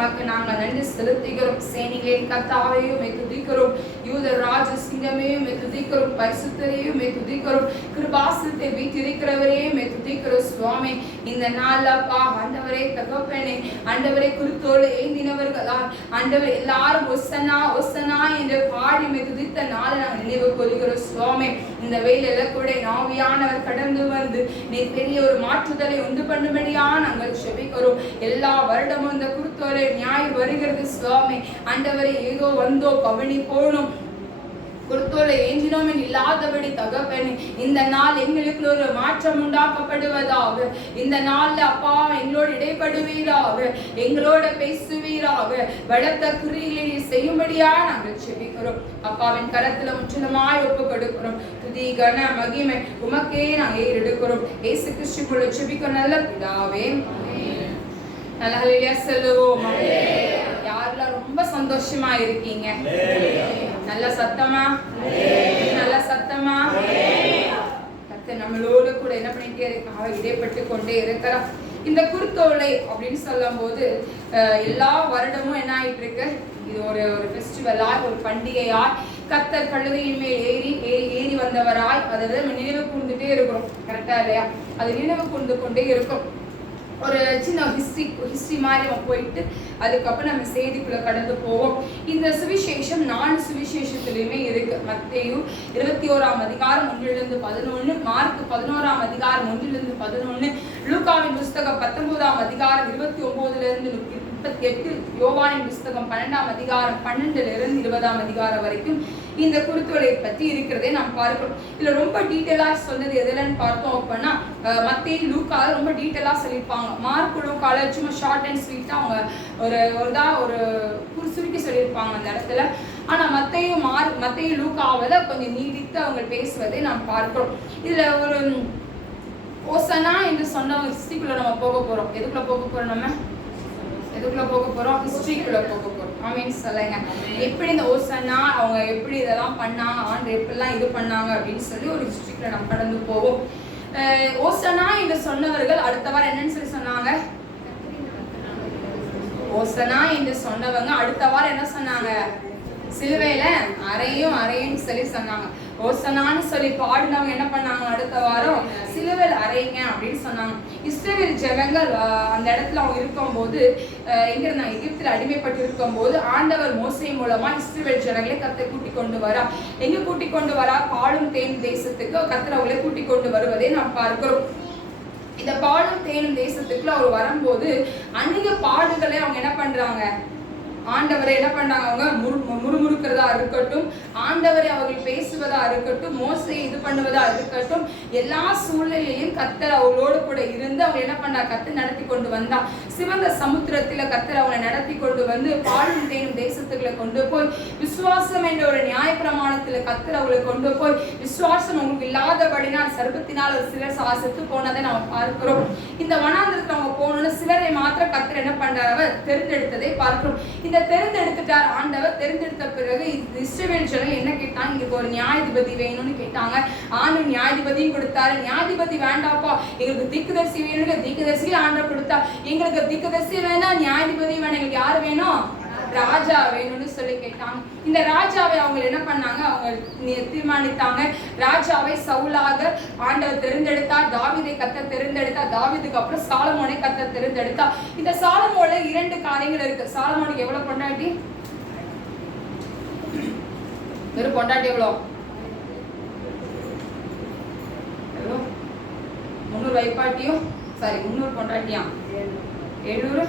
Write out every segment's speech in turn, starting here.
உமக்கு நாங்கள் நன்றி செலுத்துகிறோம். சேனைகளின் கர்த்தாவே உம்மை துதிக்கிறோம். யூத ராஜ சிங்கமே உம்மை துதிக்கிறோம். பரிசுத்தரே உம்மை துதிக்கிறோம். கிருபாசனத்தை வீற்றிருக்கிறவரே உம்மை துதிக்கிறோம் சுவாமி. இந்த நாள் அப்பா ஆண்டவரே தகப்பனே, ஆண்டவரே குருத்தோடு ஏந்தினவர்களால் ஆண்டவர் எல்லாரும் ஒசனா ஒசனா என்று பாடி உம்மை துதித்த நாளை நாங்கள் நினைவு கொள்கிறோம் சுவாமி. இந்த வேளையில கூட ஆவியானவர் கடந்து வந்து நீ பெரிய ஒரு மாற்றுதலை உண்டு பண்ணும்படியா நாங்கள் செபிக்கிறோம். எல்லா வருடமும் இந்த குருத்தோலை ஞாயிறு வருகிறது சுவாமி. ஆண்டவரை ஏதோ வந்தோ பவனி போனோம் குருத்தோலை ஏந்தினோம் இல்லாதபடி தகப்பனே, இந்த நாள் எங்களுக்கு ஒரு மாற்றம் உண்டாக்கப்படுவதாக. இந்த நாள்ல அப்பா எங்களோடு இடைப்படுவீராக, எங்களோட பேசுவீராக, பலத்த கிரியைகளை செய்யும்படியா நாங்கள் செபிக்கிறோம். அப்பாவின் கரத்துல முற்றிலுமாய் ஒப்பு கொடுக்கிறோம். துதி கன மகிமை உமக்கே நாங்கள் ஏறெடுக்கிறோம். இயேசு கிறிஸ்துக்குள்ள செபிக்க நல்ல பிதாவே. நல்ல ஹல்லேலூயா சொல்லுவோம். யாரெல்லாம் ரொம்ப சந்தோஷமா இருக்கீங்க? நல்ல சத்தமா, நல்ல சத்தமா. கர்த்தர் நம்மளோடு கூட என்ன பண்ணிட்டே இருக்காங்க, இடைப்பட்டு கொண்டே இருக்கிறார். இந்த குருத்தோலை அப்படின்னு சொல்லும் போது எல்லா வருடமும் என்ன ஆயிட்டு இருக்கு, இது ஒரு ஃபெஸ்டிவலா, ஒரு பண்டிகையா, கர்த்தர் கழுதையின் மேல் ஏறி வந்தவராய் அதை நினைவு கூர்ந்துட்டே இருக்கிறோம். கரெக்டா இல்லையா? அது நினைவு கூர்ந்து கொண்டே இருக்கும். ஒரு சின்ன ஹிஸ்ட்ரி மாதிரி நம்ம போயிட்டு அதுக்கப்புறம் நம்ம செய்திக்குள்ள கடந்து போவோம். இந்த சுவிசேஷம் 4 சுவிசேஷத்துலையுமே இருக்கு. மத்தேயு 21ஆம் அதிகாரம் 1-11, மார்க் 11ஆம் அதிகாரம் 1-11, லூக்காவின் புஸ்தகம் 19ஆம் அதிகாரம் 29-38, யோவானின் புஸ்தகம் 12ஆம் அதிகாரம் 12-20ஆம் அதிகாரம் வரைக்கும் இந்த குருத்தோலை பத்தி இருக்கிறதே நாம் பார்க்கிறோம். இதுல ரொம்ப டீட்டெயிலா சொன்னது எதுலன்னு பார்த்தோம் அப்படின்னா, மத்தேயு லூக்கா ரொம்ப டீட்டெயிலா சொல்லியிருப்பாங்க. மார்க் லூக்கால சும்மா ஷார்ட் அண்ட் ஸ்வீட்டா அவங்க ஒரு சுருக்கி சொல்லியிருப்பாங்க அந்த இடத்துல. ஆனா மத்தேயு லூக்காவில கொஞ்சம் நீடித்து அவங்க பேசுவதை நாம் பார்க்கிறோம். இதுல ஒரு ஓசனா என்று சொன்னவங்க ஹிஸ்டரிக்குள்ள நம்ம போக போறோம். எதுக்குள்ள போக போறோம்? எதுக்குள்ள போக போறோம்? ஹிஸ்டரிக்குள்ள போக போறோம். ஆமீன் சொல்லுங்க. எப்படி இந்த ஓசனா அவங்க எப்படி இதெல்லாம் பண்ணாங்க, ஆண்டு எப்படிலாம் இது பண்ணாங்க அப்படின்னு சொல்லி ஒரு ஹிஸ்டரிக்குள்ள நம்ம கடந்து போவோம். ஓசனா என்று சொன்னவர்கள் அடுத்த வாரம் என்னன்னு சொல்லி சொன்னாங்க? ஓசனா என்று சொன்னவங்க அடுத்த வாரம் என்ன சொன்னாங்க? சிலுவையில அறையும் சொல்லி சொன்னாங்க. ஓசனான்னு சொல்லி பாடினவங்க என்ன பண்ணாங்க? அடுத்த வாரம் சிலுவையில் அறைங்க அப்படின்னு சொன்னாங்க. இஸ்ரவேல் ஜனங்கள் அந்த இடத்துல அவங்க இருக்கும்போது எங்க இருந்தாங்க? எகிப்தில் அடிமைப்பட்டு இருக்கும் போது ஆண்டவர் மோசே மூலமா இஸ்ரவேல் ஜனங்களை கர்த்தர் கூட்டி கொண்டு வரா. எங்க கூட்டி கொண்டு வரா? பாலும் தேனும் தேசத்துக்கு கர்த்தர் அவங்களை கூட்டி கொண்டு வருவதை நாம் பார்க்கிறோம். இந்த பாலும் தேனும் தேசத்துக்குள்ள அவர் வரும்போது அநேக பாடுகளை அவங்க என்ன பண்றாங்க? ஆண்டவரை என்ன பண்றாங்க? அவங்க முறுமுறுக்கிறதா இருக்கட்டும், ஆண்டவரை அவர்கள் பேசுவதா இருக்கட்டும், மோசையை இது பண்ணுவதா இருக்கட்டும், எல்லா சூழ்நிலையிலும் கர்த்தர் அவங்களோடு கூட இருந்து அவங்க என்ன பண்ணா? கர்த்தர் நடத்தி கொண்டு வந்தா. சிவந்த சமுத்திரத்துல கர்த்தர் அவங்களை நடத்தி கொண்டு வந்து பாலும் தேனும் தேசத்துக்குள்ள கொண்டு போய் விசுவாசம் என்ற ஒரு நியாய பிரமாணத்துல கர்த்தர் அவங்களை கொண்டு போய், விசுவாசம் உங்களுக்கு இல்லாதபடினால் சர்பத்தினால் ஒரு சிலர் செத்து போனதை நம்ம பார்க்கிறோம். இந்த வனாந்திரத்துல அவங்க போகணும்னு சிலரை மாத்திரம் கர்த்தர் என்ன பண்றாரு? அவர் தெரிந்தெடுத்ததை பார்க்கிறோம். இந்த தெரிந்தெடுத்துட்டார் ஆண்டவர். தெரிந்தெடுத்த பிறகு இஸ்ரவேல் ஜனங்கள் என்ன கேட்டாங்க? இங்க ஒரு நியாயாதிபதி வேணும்னு கேட்டாங்க. ஆண்டு நியாயாதிபதியும் கொடுத்தாரு. நியாயாதிபதி வேண்டாப்பா, எங்களுக்கு தீர்க்கதரிசி வேணும். தீர்க்கதரிசி ஆண்டவர் கொடுத்தா. எங்களுக்கு தீர்க்கதரிசி வேணாம், நியாயாதிபதி வேணும், எங்களுக்கு யாரு வேணும்? ராஜா வேணும்னு சொல்லி கேட்டாங்க. இந்த ராஜாவை அவங்க என்ன பண்ணாங்க? அவங்க தீர்மானித்தாங்க. ராஜாவை சவுலாக ஆண்டவர் தெரிந்தெடுத்தார். தாவீதை கர்த்தர் தெரிந்தெடுத்தார். தாவீதுக்கு அப்புறம் சாலமோனை கர்த்தர் தெரிந்தெடுத்தார். இந்த சாலமோன்ல 2 காரியங்கள் இருக்கு. சாலமோனுக்கு எவ்வளவு பொண்டாட்டி? வெறும் பொண்டாட்டி எவ்வளோ? 300 வைப்பாட்டியும் 300 பொண்டாட்டியாம் 700.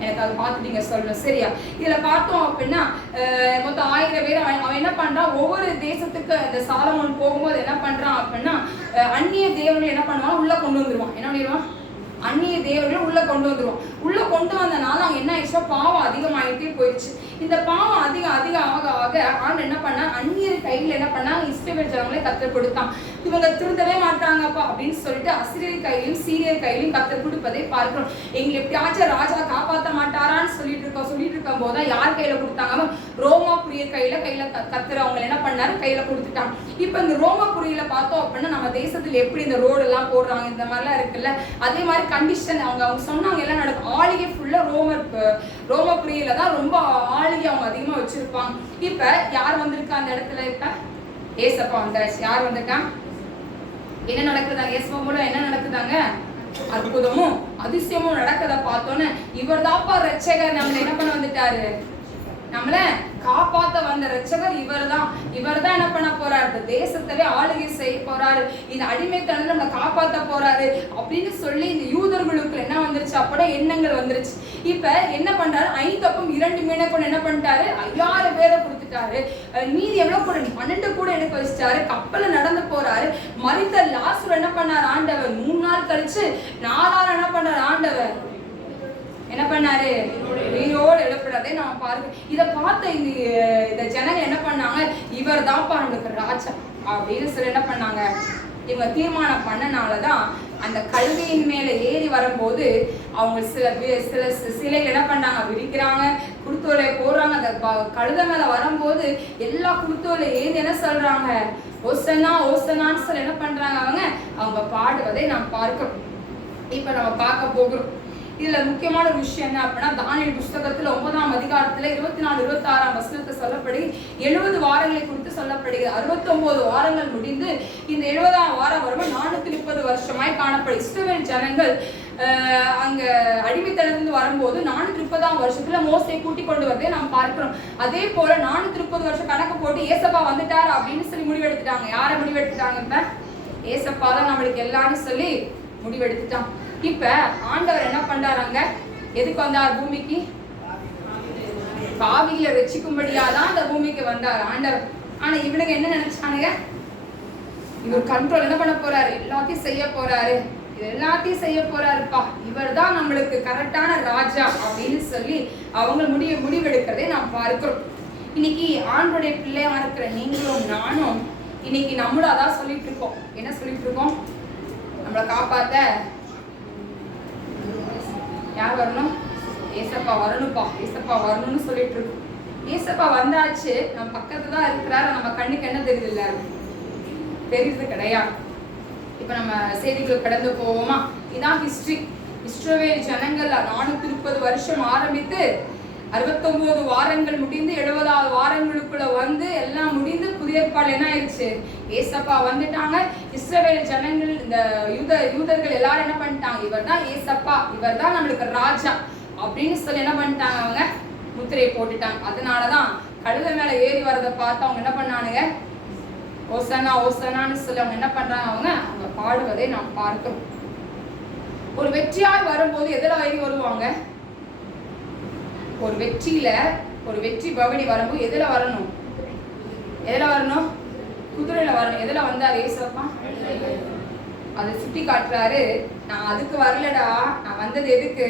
எனக்கு அதை பார்த்துட்டீங்க சொல்லணும் சரியா? இதுல பார்த்தோம் அப்படின்னா மொத்தம் 1000 பேர். அவன் என்ன பண்றான்? ஒவ்வொரு தேசத்துக்கு இந்த சாலமோன் போகும்போது என்ன பண்றான் அப்படின்னா, அந்நிய தேவர்கள் என்ன பண்ணுவான்? உள்ள கொண்டு வந்துருவான். என்ன பண்ணிடுவான்? அந்நிய தேவர்கள் உள்ள கொண்டு வந்துருவோம். உள்ள கொண்டு வந்தனால அவங்க என்ன ஆயிடுச்சோ பாவம் அதிகமாயிட்டே போயிடுச்சு. இந்த பாவம் அதிக ஆக ஆண்டு என்ன பண்ணா? அந்நியர் கையில என்ன பண்ணா? இஸ்ரவேல் ஜனங்களை கர்த்தர் கொடுத்தான். இவங்க திருந்தவே மாட்டாங்கப்பா அப்படின்னு சொல்லிட்டு அசிரியர் கையிலும் சீரியர் கையிலும் கர்த்தர் கொடுப்பதை பார்க்கிறோம். எங்களை எப்படியாச்சும் ராஜா காப்பாற்ற மாட்டாரான்னு சொல்லிட்டு இருக்கும் போது யார் கையில கொடுத்தாங்க? ரோமாபுரியர் கையில கர்த்தர் அவங்க என்ன பண்ணாரு? கையில கொடுத்துட்டாங்க. இப்ப இந்த ரோமாபுரியில பார்த்தோம் அப்படின்னா நம்ம தேசத்துல எப்படி இந்த ரோடு எல்லாம் போடுறாங்க, இந்த மாதிரிலாம் இருக்குல்ல, அதே மாதிரி கண்டிஷன் அவங்க சொன்னாங்க எல்லாம் நடக்கும். ஆளிகை ஃபுல்லா ரோமர் துறையில தான் ரொம்ப ஆளுகை அவங்க அதிகமா வச்சிருப்பாங்க. இப்ப யார் வந்திருக்கா அந்த இடத்துல? இப்ப ஏசப்பா வந்தாச்சு. யார் வந்திருக்கா? என்ன நடக்குதாங்க? ஏசப்பா மூலம் என்ன நடக்குதாங்க? அற்புதமும் அதிசயமும் நடக்கத பார்த்தோன்னு இவர் தாப்பா ரட்சகர், நம்மள என்ன பண்ண வந்துட்டாரு? நம்மள காப்பாத்த வந்த ரட்சகர் இவர் தான் என்ன பண்ண போறாரு? இந்த தேசத்தவே ஆளுகை செய்ய போறாரு, இந்த அடிமைத்தனத்தை நம்மளை காப்பாத்த போறாரு அப்படின்னு சொல்லி இந்த யூதர்களுக்கு என்ன வந்துருச்சு? அப்பட எண்ணங்கள் வந்துருச்சு. இப்ப என்ன பண்றாரு? 5 அப்பம் 2 மீனை கொண்டு என்ன பண்ணிட்டாரு? 5000 பேரை கொடுத்துட்டாரு. மீதி எவ்வளவு கூட 12 கூட எடுக்க வச்சுட்டாரு. கப்பல நடந்து போறாரு. மரித்த லாசரு என்ன பண்ணாரு ஆண்டவர்? 3 நாள் கழிச்சு 4ஆள் என்ன பண்ணாரு ஆண்டவர்? என்ன பண்ணாரு? உயிரோடு எழுப்புறதே நம்ம பாருங்க. இதை பார்த்த இந்த ஜனங்கள் என்ன பண்ணாங்க? இவர் தான்ப்பா நம்மளுக்கு ராஜா அப்படின்னு சொல்லி என்ன பண்ணாங்க? இவங்க தீர்மானம் பண்ணனாலதான் அந்த கழுதையின் மேல ஏறி வரும்போது அவங்க சில சிலைகள் என்ன பண்ணாங்க? விரிக்கிறாங்க, குருத்தோலை போடுறாங்க. அந்த கழுதை மேல வரும்போது எல்லா குருத்தோலை ஏறி என்ன சொல்றாங்க? ஓசனா ஓசனான்னு சொல்லி என்ன பண்றாங்க? அவங்க பாடுவதை நாம் பார்க்கிறோம். இப்ப நம்ம பார்க்க போகிறோம். இதுல முக்கியமான ஒரு விஷயம் என்ன அப்படின்னா, தானியேல் புஸ்தகத்துல 9ஆம் அதிகாரத்துல 24, 26ஆம் வசனத்தை சொல்லப்படி 70 வாரங்களை குறித்து சொல்லப்படுகிறது. 69 வாரங்கள் முடிந்து இந்த 70ஆம் வாரம் வரும்போது 430 வருஷமாய் காணப்படும். இஸ்ரவேல் ஜனங்கள் அங்க அடிமைத்தனத்திலிருந்து வரும்போது 430ஆம் வருஷத்துல மோசே கூட்டி கொண்டு வரதை நாம் பார்க்கிறோம். அதே போல 430 வருஷம் கணக்கு போட்டு ஏசப்பா வந்துட்டார் அப்படின்னு சொல்லி முடிவெடுத்துட்டாங்க. யாரை முடிவெடுத்துட்டாங்க? இப்ப ஏசப்பா தான் நம்மளுக்கு எல்லாரும் சொல்லி முடிவெடுத்துட்டான். இப்ப ஆண்டவர் என்ன பண்றாங்க? எதுக்கு வந்தார் பூமிக்கு? பாவிகளை ரட்சிக்கும்படியாதான் அந்த பூமிக்கு வந்தார் ஆண்டவர். ஆனா இவனுக்கு என்ன நினைச்சானுங்க? இவர் கண்ட்ரோல் என்ன பண்ண போறாரு? எல்லாத்தையும் செய்ய போறாரு, எல்லாத்தையும் செய்ய போறாருப்பா, இவர் தான் நம்மளுக்கு கரெக்டான ராஜா அப்படின்னு சொல்லி அவங்க முடிவெடுக்கிறதை நாம் பார்க்கிறோம். இன்னைக்கு ஆண்டோடைய பிள்ளையா இருக்கிற நீங்களும் நானும் இன்னைக்கு நம்மளும் அதான் சொல்லிட்டு இருக்கோம். என்ன சொல்லிட்டு இருக்கோம்? நம்மளை காப்பாத்த யார் வரணும்? ஏசப்பா வரணும்ப்பா, ஏசப்பா வரணும்னு சொல்லிட்டு இருக்கோம். ஏசப்பா வந்தாச்சு, நம்ம பக்கத்துல தான் இருக்கிறாரு. நம்ம கண்ணுக்கு என்ன தெரியுது? இல்ல தெரியுது கிடையாது. இப்ப நம்ம செய்திகளுக்கு கடந்து போவோமா? இதான் ஹிஸ்டரி. இஸ்ரவேல் ஜனங்கள் 430 வருஷம் ஆரம்பித்து 69 வாரங்கள் முடிந்து 70ஆவது வாரங்களுக்குள்ள வந்து எல்லாம் முடிந்து புதிய ஏற்பாடு என்ன ஆயிடுச்சு? ஏசப்பா வந்துட்டாங்க. இஸ்ரவேல் ஜனங்கள் இந்த யூதர்கள் எல்லாரும் என்ன பண்ணிட்டாங்க? இவர் தான் ஏசப்பா, இவர் தான் நம்மளுக்கு ராஜா அப்படின்னு சொல்லி என்ன பண்ணிட்டாங்க? அவங்க முத்திரையை போட்டுட்டாங்க. அதனாலதான் கழுதை மேல ஏறி வரதை பார்த்து அவங்க என்ன பண்ணானுங்க? ஓசனா ஓசனான்னு சொல்லி அவங்க என்ன பண்றாங்க? அவங்க பாடுவதை நாம் பார்க்கிறோம். ஒரு வெற்றியாய் வரும்போது எதில் ஏறி வருவாங்க? ஒரு வெற்றி பவனி வரும்போது எதுல வரணும்? குதிரையில வரணும். எதுல வந்தார் ஏசப்பா? அதை சுட்டி காட்டுறாரு. நான் அதுக்கு வரலடா, நான் வந்தது எதுக்கு?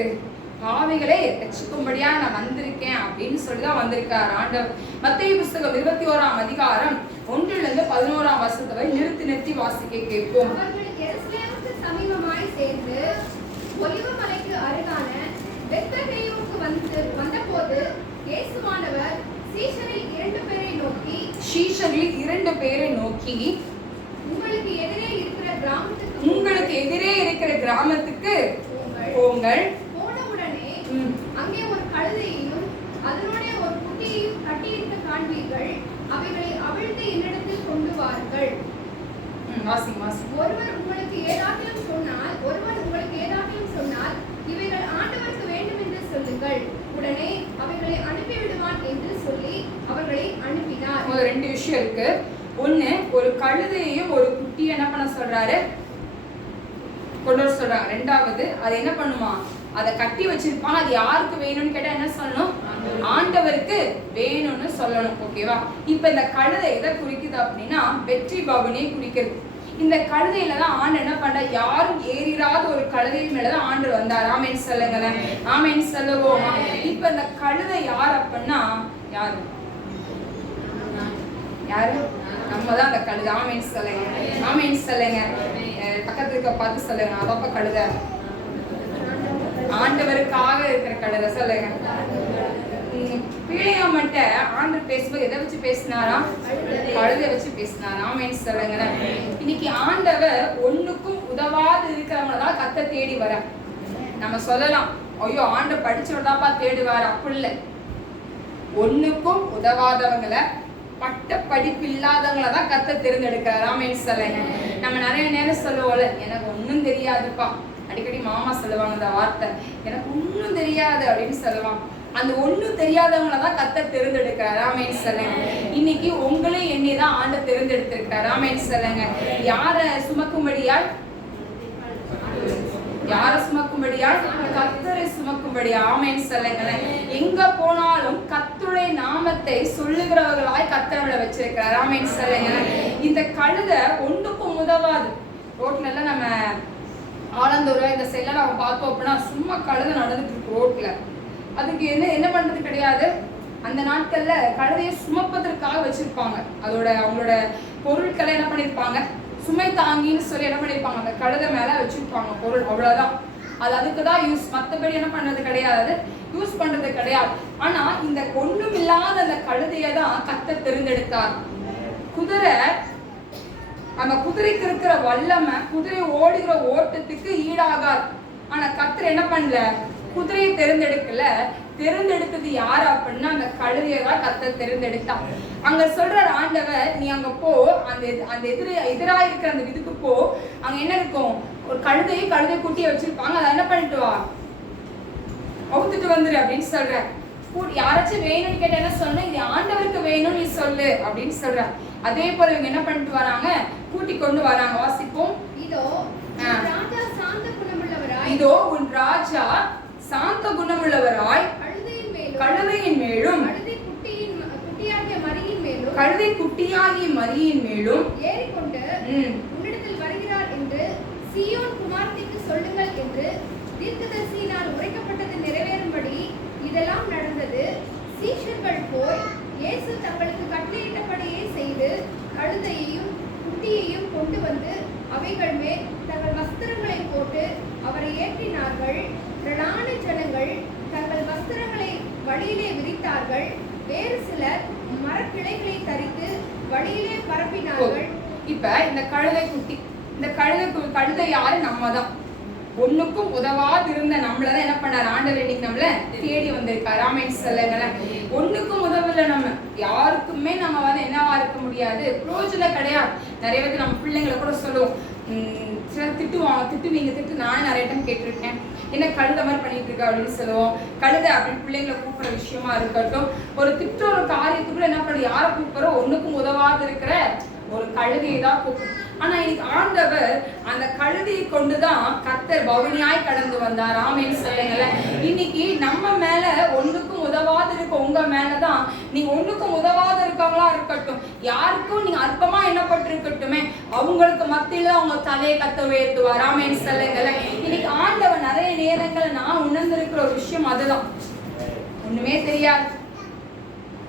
பாவிகளை ரட்சிக்கும்படியா நான் வந்திருக்கேன் அப்படின்னு சொல்லிதான் வந்திருக்கார் ஆண்டவர். மத்தேயு புஸ்தகம் 21ஆம் அதிகாரம் 1லிருந்து 11ஆம் வசனத்தை வரை நிறுத்தி வாசிக்க கேட்போம். சமீபமாய் சேர்ந்து ஒலிவமலைக்கு அருகான பெத்லகேமுக்கு வந்தபோது இயேசுவானவர் சீஷரில் 2 பேரை நோக்கி உங்களுக்கு எதிரே இருக்கிற கிராமத்துக்கு போங்கள். போனவுடனே அங்கே ஒரு கழுதையையும் அதனுடைய ஒரு குட்டியையும் கட்டியிருக்க காண்பீர்கள். அவைகளை அவிழ்த்து என்னிடத்தில் கொண்டு வாருங்கள். ஒருவன் உங்களுக்கு ஏதாகிலும் சொன்னால் இவைகள் ஆண்டவருக்கு வேண்டும் என்று சொல்லுங்கள். உடனே அவைகளை அனுப்பிவிடுவான் என்று சொல்லி அவர்களை அனுப்பினார். 2 விஷயம் இருக்கு. ஒண்ணு, ஒரு கழுதையையும் ஒரு குட்டியை என்ன பண்ண சொல்றாரு? கொண்டு வர சொல்றாங்க. 2வது, அதை என்ன பண்ணுமா? அதை கட்டி வச்சிருப்பாங்க. அது யாருக்கு வேணும்னு கேட்டா என்ன சொல்லணும்? ஆண்டவருக்கு வேணும்னு சொல்லணும். ஓகேவா? இப்ப இந்த கழுதை எதை குறிக்குது அப்படின்னா வெற்றி பவனியை குறிக்கிறது. இந்த கழுதையில தான் ஆண்டு என்ன பண்ற? யாரும் ஏறிராத ஒரு கழுதையின் மேலதான் ஆண்டு வந்தார். ஆமேன் சொல்லுங்களேன். ஆமேன் சொல்லுவோமா? இப்ப இந்த கழுதை யார் அப்படின்னா யாரு? நம்ம தான் அந்த கழுதை. ஆமேன் சொல்லுங்க. ஆமேன் சொல்லுங்க. பக்கத்துக்கு பார்த்து சொல்லுங்க. அதப்ப கழுதை ஆண்டவருக்காக இருக்கிற கழுதை. சொல்லுங்க. பிள்ளையாமட்ட ஆண்டு பேசும்போது எதை வச்சு பேசினாரா? கழுதை வச்சு பேசினாரா? ஆமேன் சொல்லுங்களேன். இன்னைக்கு ஆண்டவர் ஒண்ணுக்கும் உதவாது இருக்கிறவங்களதான் கத்த தேடி வர. நம்ம சொல்லலாம், ஐயோ ஆண்டவர் படிச்சவர்தாப்பா தேடுவார். அப்படி இல்லை. ஒண்ணுக்கும் உதவாதவங்களை, பட்ட படிப்பு இல்லாதவங்களை தான் கர்த்தர் தேர்ந்தெடுக்கிறார். ஆமென் சொல்லுங்க. நம்ம நிறைய நேரம் சொல்லுவோம்ல, எனக்கு ஒன்றும் தெரியாதுப்பா. அடிக்கடி மாமா சொல்லுவாங்க இந்த வார்த்தை, எனக்கு ஒன்றும் தெரியாது அப்படின்னு சொல்லுவாங்க. அந்த ஒன்றும் தெரியாதவங்களை தான் கர்த்தர் தேர்ந்தெடுக்கிறார். ஆமென் சொல்லுங்க. இன்னைக்கு உங்களே என்னை தான் ஆண்டவர் தேர்ந்தெடுத்திருக்கிறார். ஆமென் சொல்லுங்க. யாரை சுமக்கும்படியால்? யாரை சுமக்கும்படியால்? கர்த்தரை சுமக்கும்படியா. ஆமென் சொல்லுங்களேன். எங்க போனாலும் கர்த்தருடைய நாமத்தை சொல்லுகிறவர்களாய் கர்த்தர்களை வச்சிருக்கிறார். ஆமென் சொல்லுங்களேன். இந்த கழுதை ஒன்றுக்கும் உதவாது. ரோட்ல எல்லாம் நம்ம ஆலந்தூர் இந்த சைட்லாம் நம்ம பார்த்தோம் அப்படின்னா சும்மா கழுதை நடந்துட்டு இருக்கு ரோட்ல. அதுக்கு என்ன பண்றது கிடையாது. அந்த நாட்கள்ல கழுதையை சுமப்பதற்காக வச்சிருப்பாங்க. அவங்களோட பொருட்களை என்ன பண்ணிருப்பாங்க, சுமை தாங்கின்னு சொல்லி என்ன பண்ணிருப்பாங்க, அந்த கழுதை மேல வச்சிருப்பாங்க பொருள், அவ்வளவுதான். அது அதுக்குதான் யூஸ், மற்றபடி என்ன பண்றது கிடையாது, யூஸ் பண்றது கிடையாது. ஆனா இந்த ஒண்ணும் இல்லாத அந்த கழுதையை தான் கர்த்தர் தேர்ந்தெடுத்தார். குதிரை, அந்த குதிரைக்கு இருக்கிற வல்லமை குதிரை ஓடுகிற ஓட்டத்துக்கு ஈடாகாது. ஆனா கர்த்தர் என்ன பண்ணல, குதிரையை தேர்ந்தெடுக்கல. தேர்ந்தெடுத்தது யாரு அப்படின்னா அந்த கழுதையை தான் கர்த்தர் தேர்ந்தெடுத்தான். அங்க சொல்ற ஆண்டவர், நீ அங்க போ, அந்த எதிராக இருக்கிற அந்த இதுக்கு போ. அங்க என்ன இருக்கும், ஒரு கழுதை குட்டியை வச்சிருப்பாங்க. அதை என்ன பண்ணிட்டு வா, அவுத்துட்டு வந்துரு அப்படின்னு சொல்ற. யாராச்சும் வேணும்னு கேட்ட என்ன சொன்ன, இது ஆண்டவருக்கு வேணும் நீ சொல்லு அப்படின்னு சொல்ற. அதே போல இவங்க என்ன பண்ணிட்டு வராங்க, கூட்டி கொண்டு வராங்க. வாசிப்போம். இதோ உன் ராஜா சாந்த குணமுள்ளவராய் கழுதையின் மேலும் கழுதை குட்டியாகிய மரியின் மேலும் ஏறிக்கொண்டு உன்னிடத்தில் வருகிறார் என்று சீயோன் குமாரத்திற்கு சொல்லுங்கள் என்று தீர்க்கதரிசியினால் உரைக்கப்பட்டது நிறைவேறும்படி இதெல்லாம் நடந்தது. சீஷர்கள் போய் இயேசு தங்களுக்கு கட்டளையிட்டபடியே செய்து கழுதையையும் குட்டியையும் கொண்டு வந்து அவைகள் மேல் தங்கள் வஸ்திரங்களை போட்டு அவரை ஏற்றினார்கள். திரளான ஜனங்கள் தங்கள் வஸ்திரங்களை வழியிலே விரித்தார்கள். வேறு சிலர் மரக்கிளைகளை தரித்து வழியிலே பரப்பினார்கள். இப்ப இந்த கழுதை யாரு, நம்ம தான். ஒண்ணுக்கும் உதவாது இருந்த நம்மளதான் என்ன பண்ணார் ஆண்டவர், இன்னைக்கு நம்மள தேடி வந்திருக்காரு. ஆமென் சொல்லுங்களேன். ஒண்ணுக்கும் உதவல, நம்ம யாருக்குமே நம்ம வந்து என்னவா இருக்க முடியாது, பிரோஜனம் கிடையாது. நிறைய பேர் நம்ம பிள்ளைங்களை கூட சொல்லுவோம், சிலர் திட்டுவீங்க. நானே நிறைய டைம் கேட்டிருக்கேன், என்ன கழுதை மாதிரி பண்ணிட்டு இருக்க அப்படின்னு சொல்லுவோம். கழுதை அப்படின்னு பிள்ளைங்களை கூப்பிடுற விஷயமா இருக்கட்டும், ஒரு ஒரு காரியத்துக்குள்ள என்ன பண்ண, யாரை கூப்பிடுறோம், ஒண்ணுக்கும் உதவாது இருக்கிற ஒரு கழுதையை தான் கூப்பிடும். ஆனா இன்னைக்கு ஆண்டவர் அந்த கழுதையை கொண்டுதான் கர்த்தர் பவுனியாய் கடந்து வந்தார். ஆமென் சொல்லுங்களேன். இன்னைக்கு நம்ம மேல ஒண்ணுக்கும் உதவாது இருக்க உங்க மேலதான், நீங்க ஒண்ணுக்கும் உதவாது இருக்கவங்களா இருக்கட்டும், யாருக்கும் நீங்க அற்பமா எண்ணப்பட்டு இருக்கட்டுமே, அவங்களுக்கு மத்தியில அவங்க தலையை கத்த உயர்த்துவார். ஆமென் சொல்லுங்களேன். இன்னைக்கு ஆண்டவர் நிறைய நேரங்களை நான் உணர்ந்திருக்கிற ஒரு விஷயம் அதுதான். ஒண்ணுமே தெரியாது,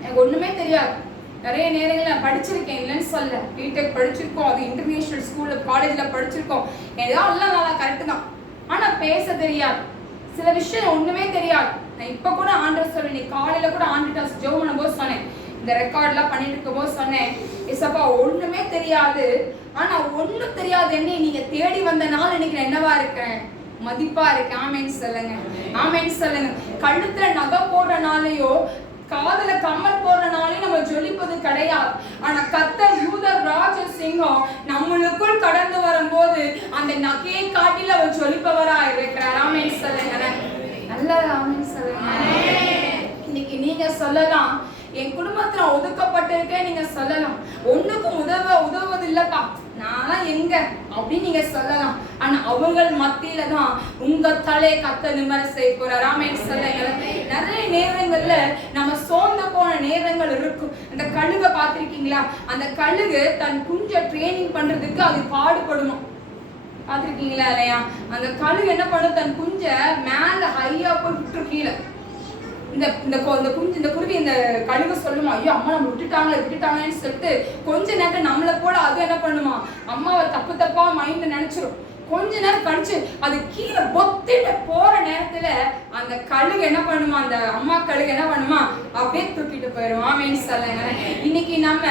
எனக்கு ஒண்ணுமே தெரியாது. நிறைய நேரங்கள் நான் படிச்சிருக்கேன், இல்லைன்னு சொல்ல, பிடெக் படிச்சிருக்கோம், அது இன்டர்நேஷனல் ஸ்கூல்ல காலேஜ்ல படிச்சிருக்கோம், எல்லாம் நல்லா கரெக்டு தான். ஆனா பேச தெரியாது, சில விஷயம் ஒண்ணுமே தெரியாது. நான் இப்ப கூட ஆண்டவர் சொல்றேன், நீ காலையில கூட ஆண்டுட்டா ஜெபம் பண்ணும்போது சொன்னேன், இந்த ரெக்கார்ட்லாம் பண்ணிட்டு இருக்கும் போது சொன்னேன், ஏசப்பா ஒண்ணுமே தெரியாது, ஆனா ஒண்ணும் தெரியாது என்ன நீங்க தேடி வந்த நாள் இன்னைக்கு என்னவா இருக்கேன், மதிப்பா இருக்கேன். ஆமென் சொல்லுங்க. ஆமென் சொல்லுங்க. கழுத்துல நகை போடுறனாலயோ காதல கம்மல் போறனாலையும் நம்ம ஜொலிப்பது கிடையாது. ஆனா கர்த்தர் யூதர் ராஜ சிங்கம் நம்மளுக்குள் கடந்து வரும்போது அந்த நகையை காட்டில அவர் ஜொலிப்பவரா இருக்கிறார். ஆமென் சொல்லுங்க. நல்ல ஆமென் சொல்லுங்க. இன்னைக்கு நீங்க சொல்லலாம், என் குடும்பத்துல ஒதுக்கப்பட்டிருக்கேன், நீங்க சொல்லலாம், ஒண்ணுக்கும் உதவுவது இல்லப்பா, நான் எங்க அப்படின்னு நீங்க சொல்லலாம். ஆனா அவங்கள் மத்தியில தான் உங்க தலை கத்த நிம்மதி செய்ய போறார். ஆமென் சொல்லுங்க. நிறைய நேரங்கள்ல நம்ம சோர்ந்து போன நேரங்கள் இருக்கும். அந்த கழுகை பார்த்திருக்கீங்களா, அந்த கழுகு தன் குஞ்ச ட்ரெயினிங் பண்றதுக்கு அது பாடுபடணும், பார்த்திருக்கீங்களா இல்லையா? அந்த கழுகு என்ன பண்ணும், தன் குஞ்ச மேல ஹையா போய் விட்டு கீழே, இந்த குருவி இந்த கழுகு சொல்லுமா, ஐயோ அம்மா நம்ம விட்டுட்டாங்கன்னு சொல்லிட்டு கொஞ்ச நேரம் நம்மளை போல அது என்ன பண்ணுமா, அம்மாவை தப்பா மைண்ட் நினைச்சிரும். கொஞ்ச நேரம் கழிச்சு அது கீழே பொத்திட்டு போற நேரத்துல அந்த கழுகு என்ன பண்ணுமா, அந்த அம்மா கழுகு என்ன பண்ணுமா, அப்படியே தூக்கிட்டு போயிடும். ஆமென் சொல்லுங்க. இன்னைக்கு நம்ம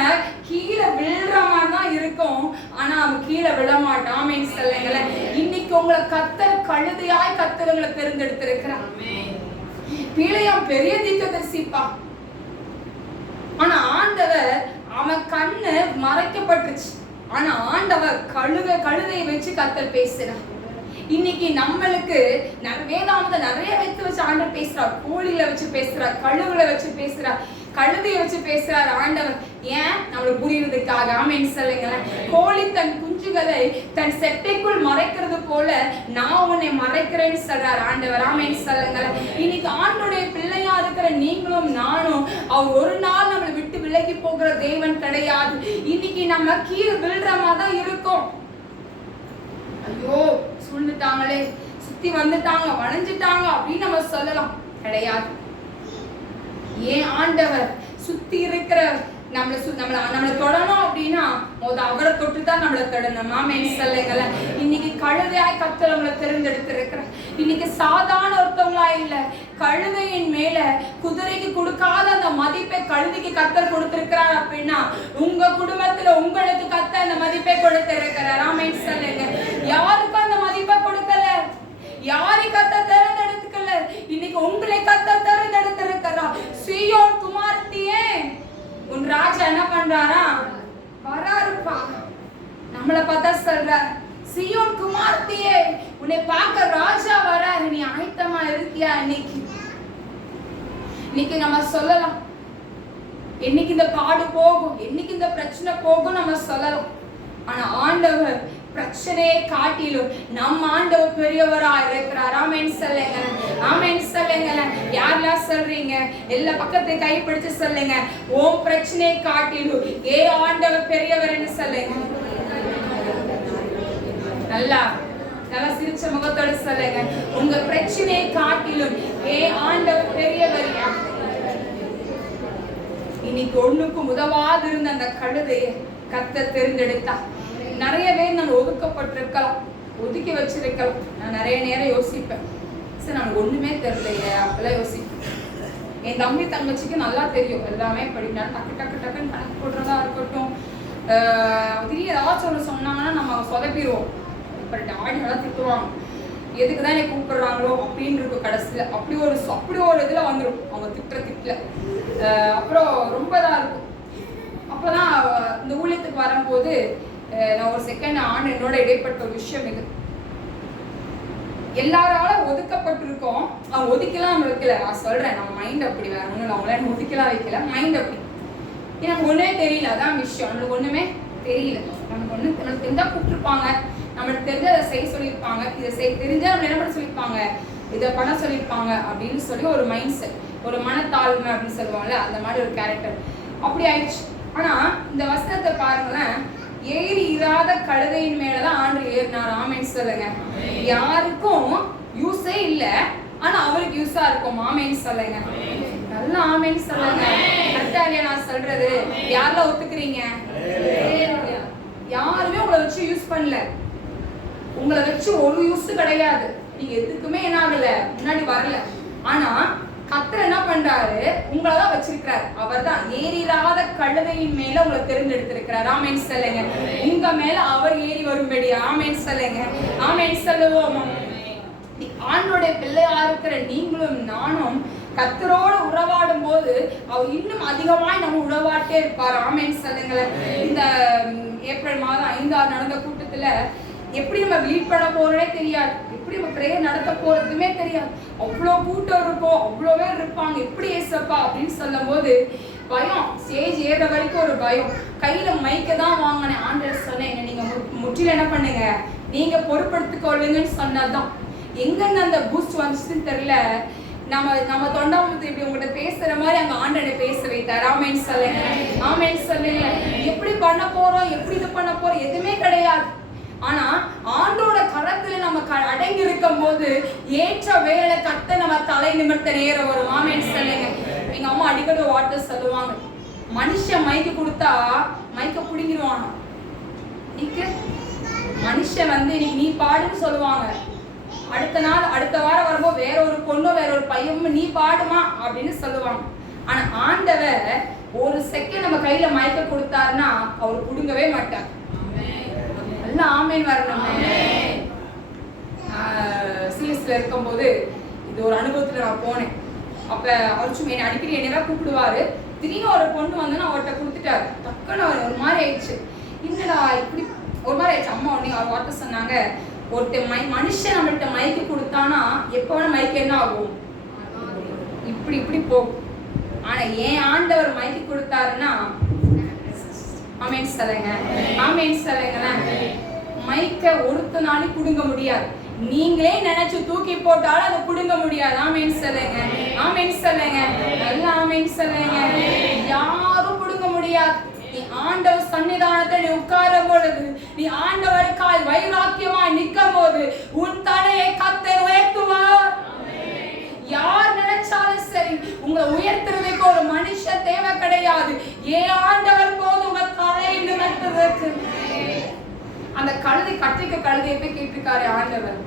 கீழே விழுற மாதிரி தான் இருக்கும், ஆனா நம்ம கீழே விழ மாட்டோம். ஆமென் சொல்லுங்க. இன்னைக்கு உங்களை கர்த்தர் கழுதையாய் கர்த்தர் உங்களை தேர்ந்தெடுத்திருக்கிறார். பிழையாம் பெரிய தீர்க்கதரிசிப்பா, ஆனா ஆண்டவர் அவன் கண்ணு மறைக்கப்பட்டுருச்சு. ஆனா ஆண்டவர் கழுதையை வச்சு கர்த்தர் பேசுறார். இன்னைக்கு நம்மளுக்கு வேதாமத்தை நிறைய வச்சு ஆண்டவர் பேசுறார். கோழில வச்சு பேசுறார், கழுகுல வச்சு பேசுறார், கழுதையை வச்சு பேசுறார் ஆண்டவர். ஏன்? நம்மளுக்கு புரியுறதுக்காக. ஆமென் சொல்லுங்களேன். கோழி தன் குஞ்சுகளை தன் செட்டைக்குள் மறைக்கிறது போல நான் உன்னை மறைக்கிறேன்னு சொல்றார் ஆண்டவர். ஆமென் சொல்லுங்களேன். இன்னைக்கு ஆண்டோடைய பிள்ளையா இருக்கிற நீங்களும் நானும் அவர் ஒரு நாள் நம்மளை விட்டு விலகி போகிற தேவன் கிடையாது. இன்னைக்கு நம்ம கீழே விழுற மாதிரி தான் இருக்கும். ஐயோ சூழ்ந்துட்டாங்களே, சுத்தி வந்துட்டாங்க, வளைஞ்சிட்டாங்க அப்படின்னு நம்ம சொல்லலாம். கிடையாது. ஏன் ஆண்டவர் சுத்தி இருக்கிற நம்மளை தொடணும் அப்படின்னா அவரை தொட்டு தான் நம்மளை தொடணும். ஆமென் சொல்லுங்களேன். இன்னைக்கு கழுதையாய் கர்த்தர் நம்மளை தெரிந்தெடுத்து இருக்கிற, இன்னைக்கு சாதாரண ஒருத்தவங்களா இல்ல, கழுதையின் மேல குதிரைக்கு கொடுக்காத அந்த மதிப்பை கழுதைக்கு கர்த்தர் கொடுத்திருக்கிறார் அப்படின்னா உங்க குடும்பத்துல உங்களுக்கு கர்த்தர் அந்த மதிப்பை கொடுத்திருக்கிறார். ஆமென் சொல்லுங்க. யாருக்கும் அந்த மதிப்பை கொடுக்கல, யாரை கர்த்தர் தேர்ந்தெடுத்துக்கல, இன்னைக்கு உங்களை கர்த்தர் தேர்ந்தெடுத்திருக்கிறார். சீயோன் குமாரத்தியே, உன் ராஜா என்ன பண்றாரா? வராருப்பா. நம்மளை பார்த்தா சொல்ற, சீயோன் குமாரத்தியே, உன்னை பார்க்க ராஜா வராரு, நீ ஆயத்தமா இருக்கியா? இன்னைக்கு நம்ம சொல்லலாம், என்னைக்கு இந்த பாடு போகும், என்னைக்கு இந்த பிரச்சனை போகும் நம்ம சொல்லலாம். ஆனா ஆண்டவர் பிரச்சனையை காட்டிலும் நம் ஆண்டவர் பெரியவரா இருக்கிறார். ஆமென் சொல்லுங்க. ஆமென் சொல்லுங்க. யாரெல்லாம் சொல்றீங்க? எல்லா பக்கத்தை கைப்பிடிச்சு சொல்லுங்க, ஓம் பிரச்சனையை காட்டிலும் ஏ ஆண்டவர் பெரியவர்னு சொல்லுங்க. நல்லா நல்லா சிரிச்ச முகத்தோட சொல்லுங்க, உங்க பிரச்சனையை காட்டிலும் ஏ ஆண்டவர் பெரியவர். இன்னைக்கு ஒண்ணுக்கும் உதவாது இருந்த அந்த கழுதையை கர்த்தர் தெரிந்தெடுத்தா. நிறைய பேர் நான் ஒதுக்கப்பட்டிருக்கலாம், ஒதுக்கி வச்சிருக்கலாம். நான் நிறைய நேரம் யோசிப்பேன், சரி நமக்கு ஒண்ணுமே தெரியலையே அப்பெல்லாம் யோசிப்பேன். என் தம்பி தங்கச்சிக்கு நல்லா தெரியும் எல்லாமே படிக்கணும், டக்கு டக்கு டக்குன்னு கணக்கு போடுறதா இருக்கட்டும். திடீர் ஏதாச்சும் ஒன்று சொன்னாங்கன்னா நம்ம சொதப்பிடுவோம். இப்போ டாடி நல்லா திட்டுவாங்க, எதுக்கு தான் என்னை கூப்பிடுறாங்களோ அப்படின்னு இருக்கும். கடைசியில் அப்படி ஒரு இதில் வந்துடும் அவங்க திட்டுல. அப்புறம் ரொம்ப இதாக இருக்கும். அப்போதான் இந்த ஊழியத்துக்கு வரும்போது நான் ஒரு செகண்ட் ஆண்டு என்னோட இடைப்பட்ட ஒரு விஷயம் இது. எல்லாரால ஒதுக்கப்பட்டிருக்கோம், அவங்க ஒதுக்கலாம் நம்ம வைக்கல. நான் சொல்றேன், நம்ம மைண்ட் அப்படி வேற ஒன்றும் இல்லை, அவங்களால ஒதுக்கலாம் வைக்கல, மைண்ட் அப்படி. எனக்கு ஒண்ணுமே தெரியல, அதான் விஷயம். நம்மளுக்கு ஒண்ணுமே தெரியல. நம்மளுக்கு தெரிஞ்சா கூப்பிட்டுருப்பாங்க, நம்மளுக்கு தெரிஞ்ச அதை செய்ய சொல்லியிருப்பாங்க, இதை தெரிஞ்சா நம்ம என்ன பண்ண சொல்லியிருப்பாங்க, இதை பண்ண சொல்லியிருப்பாங்க அப்படின்னு சொல்லி ஒரு மைண்ட் செட், ஒரு மனத்தாழ்மை அப்படின்னு சொல்லுவாங்கல்ல, அந்த மாதிரி ஒரு கேரக்டர் அப்படி ஆயிடுச்சு. ஆனா இந்த வசனத்தை பாருங்களேன், ஏறி இராத கழுதையின் மேலதான் ஆண்டு ஏறினார். ஆமென் சொல்லுங்க. யாருக்கும் யூஸே இல்ல, ஆனா அவருக்கு யூஸா இருக்கும். ஆமென் சொல்லுங்க. நல்லா ஆமென் சொல்லுங்க. கரெக்டா இல்லையா நான் சொல்றது? யாரெல்லாம் ஒத்துக்கிறீங்க? யாருமே உங்களை வச்சு யூஸ் பண்ணல, உங்களை வச்சு ஒரு யூஸ் கிடையாது. நீங்க எதுக்குமே என்ன ஆகல, முன்னாடி வரல. ஆனா கர்த்தர் என்ன பண்றாரு, உங்களதான் வச்சிருக்கிறார். அவர் தான் ஏறிராத கழுதையின் மேல உங்களை தெரிந்தெடுத்திருக்கிறார். ஆமென் சொல்லுங்க. உங்க மேல அவர் ஏறி வரும்படி. ஆமென் சொல்லுங்க. ஆமென் சொல்லுவோம். ஆண்டோடைய பிள்ளையா இருக்கிற நீங்களும் நானும் கர்த்தரோட உறவாடும் போது அவர் இன்னும் அதிகமாய் நம்ம உறவாட்டே இருப்பார். ஆமென் சொல்லுங்களேன். இந்த ஏப்ரல் மாதம் 5 நடந்த கூட்டத்துல எப்படி நம்ம லீட் பண்ண போறோனே தெரியாது, எப்படி நம்ம பிரேயர் நடத்த போறதுமே தெரியாது. அவ்வளோ கூட்டம் இருக்கும், அவ்வளோ பேர் இருப்பாங்க. எப்படி ஏசப்பா அப்படின்னு சொல்லும் போது பயம், ஸ்டேஜ் ஏற வரைக்கும் ஒரு பயம். கையில மைக்க தான் வாங்கினேன். ஆண்டவர் சொன்னேன், நீங்க முற்றிலும் என்ன பண்ணுங்க, நீங்க பொறுப்படுத்திக்கொள்ளுங்கன்னு சொன்னதுதான். எங்கன்னு அந்த பூஸ்ட் வந்துச்சுன்னு தெரியல. நம்ம தொண்டாமுத்து இப்படி உங்கள்கிட்ட பேசுற மாதிரி அங்க ஆண்டனை பேச வைத்தார். ஆமென் சொல்லுங்க. ஆமென் சொல்லுங்க. எப்படி பண்ண போறோம், எப்படி இது பண்ண போறோம் எதுவுமே கிடையாது. ஆனா ஆண்டோட கரத்துல நம்ம அடங்கி இருக்கும் போது ஏற்ற வேலை கத்த நம்ம தலை நிமிர்த்த நேரம் வரும். ஆமென் சொல்லுங்க. எங்க அம்மா அடிக்கடி வார்த்தை சொல்லுவாங்க, மனுஷன் மைக்கு கொடுத்தா மைக்க புடிங்கிடுவாங்க. மனுஷன் இன்னைக்கு நீ பாடுன்னு சொல்லுவாங்க, அடுத்த நாள் அடுத்த வாரம் வரும்போது வேற ஒரு பொண்ணோ வேற ஒரு பையனும் நீ பாடுமா அப்படின்னு சொல்லுவாங்க. ஆனா ஆண்டவர் ஒரு செகண்ட் நம்ம கையில மயக்க கொடுத்தாருன்னா அவர் புடுங்கவே மாட்டார். எல்லாம் ஆமென் வரணும். சிஎஸ்ல இருக்கும்போது இது ஒரு அனுபவத்துல நான் போனேன். அப்ப அவர் சும்மா என்னை அடிக்கடி என்னதான் கூப்பிடுவாரு, திடீர்னு ஒரு பொண்ணு வந்து அவர்கிட்ட கொடுத்துட்டாரு. டக்குன்னு அவர் ஒரு மாதிரி ஆயிடுச்சு. என்னடா இப்படி ஒரு மாதிரி ஆயிடுச்சு. அம்மா உடனே அவர் வார்த்தை சொன்னாங்க, ஒருத்தர் மனுஷன் நம்மள்கிட்ட மைக்கு கொடுத்தானா எப்போ வேணா மைக்கு என்ன ஆகும், இப்படி இப்படி போகும். ஆனா ஏன் ஆண்டவர் மைக்கு கொடுத்தாருன்னா, ஆமென் சொல்லுங்க, ஆமென் சொல்லுங்களேன். மைக்க ஒருத்தனாலும் புடுங்க முடியாது. நீங்களே நினைச்சு தூக்கி போட்டாலும் அதை புடுங்க முடியாது. ஆமென் சொல்லுங்க, ஆமென் சொல்லுங்க, நல்லா ஆமென் சொல்லுங்க. யாரும் புடுங்க முடியாது. நீ ஆண்டவர் சன்னிதானத்தை நீ உட்காரும் பொழுது, நீ ஆண்டவருக்காய் வைராக்கியமாய் நிற்கும் போது உன் தலையை கர்த்தர் உயர்த்துவார். யார் நினைச்சாலும் சரி, உங்களை உயர்த்துறதுக்கு ஒரு மனுஷன் தேவை கிடையாது. ஏன் ஆண்டவர் போது உங்க தலையை நிமிர்த்துறதுக்கு. அந்த கழுதை கட்டிருக்க கழுதையை போய் கேட்டிருக்காரு ஆண்டவர்.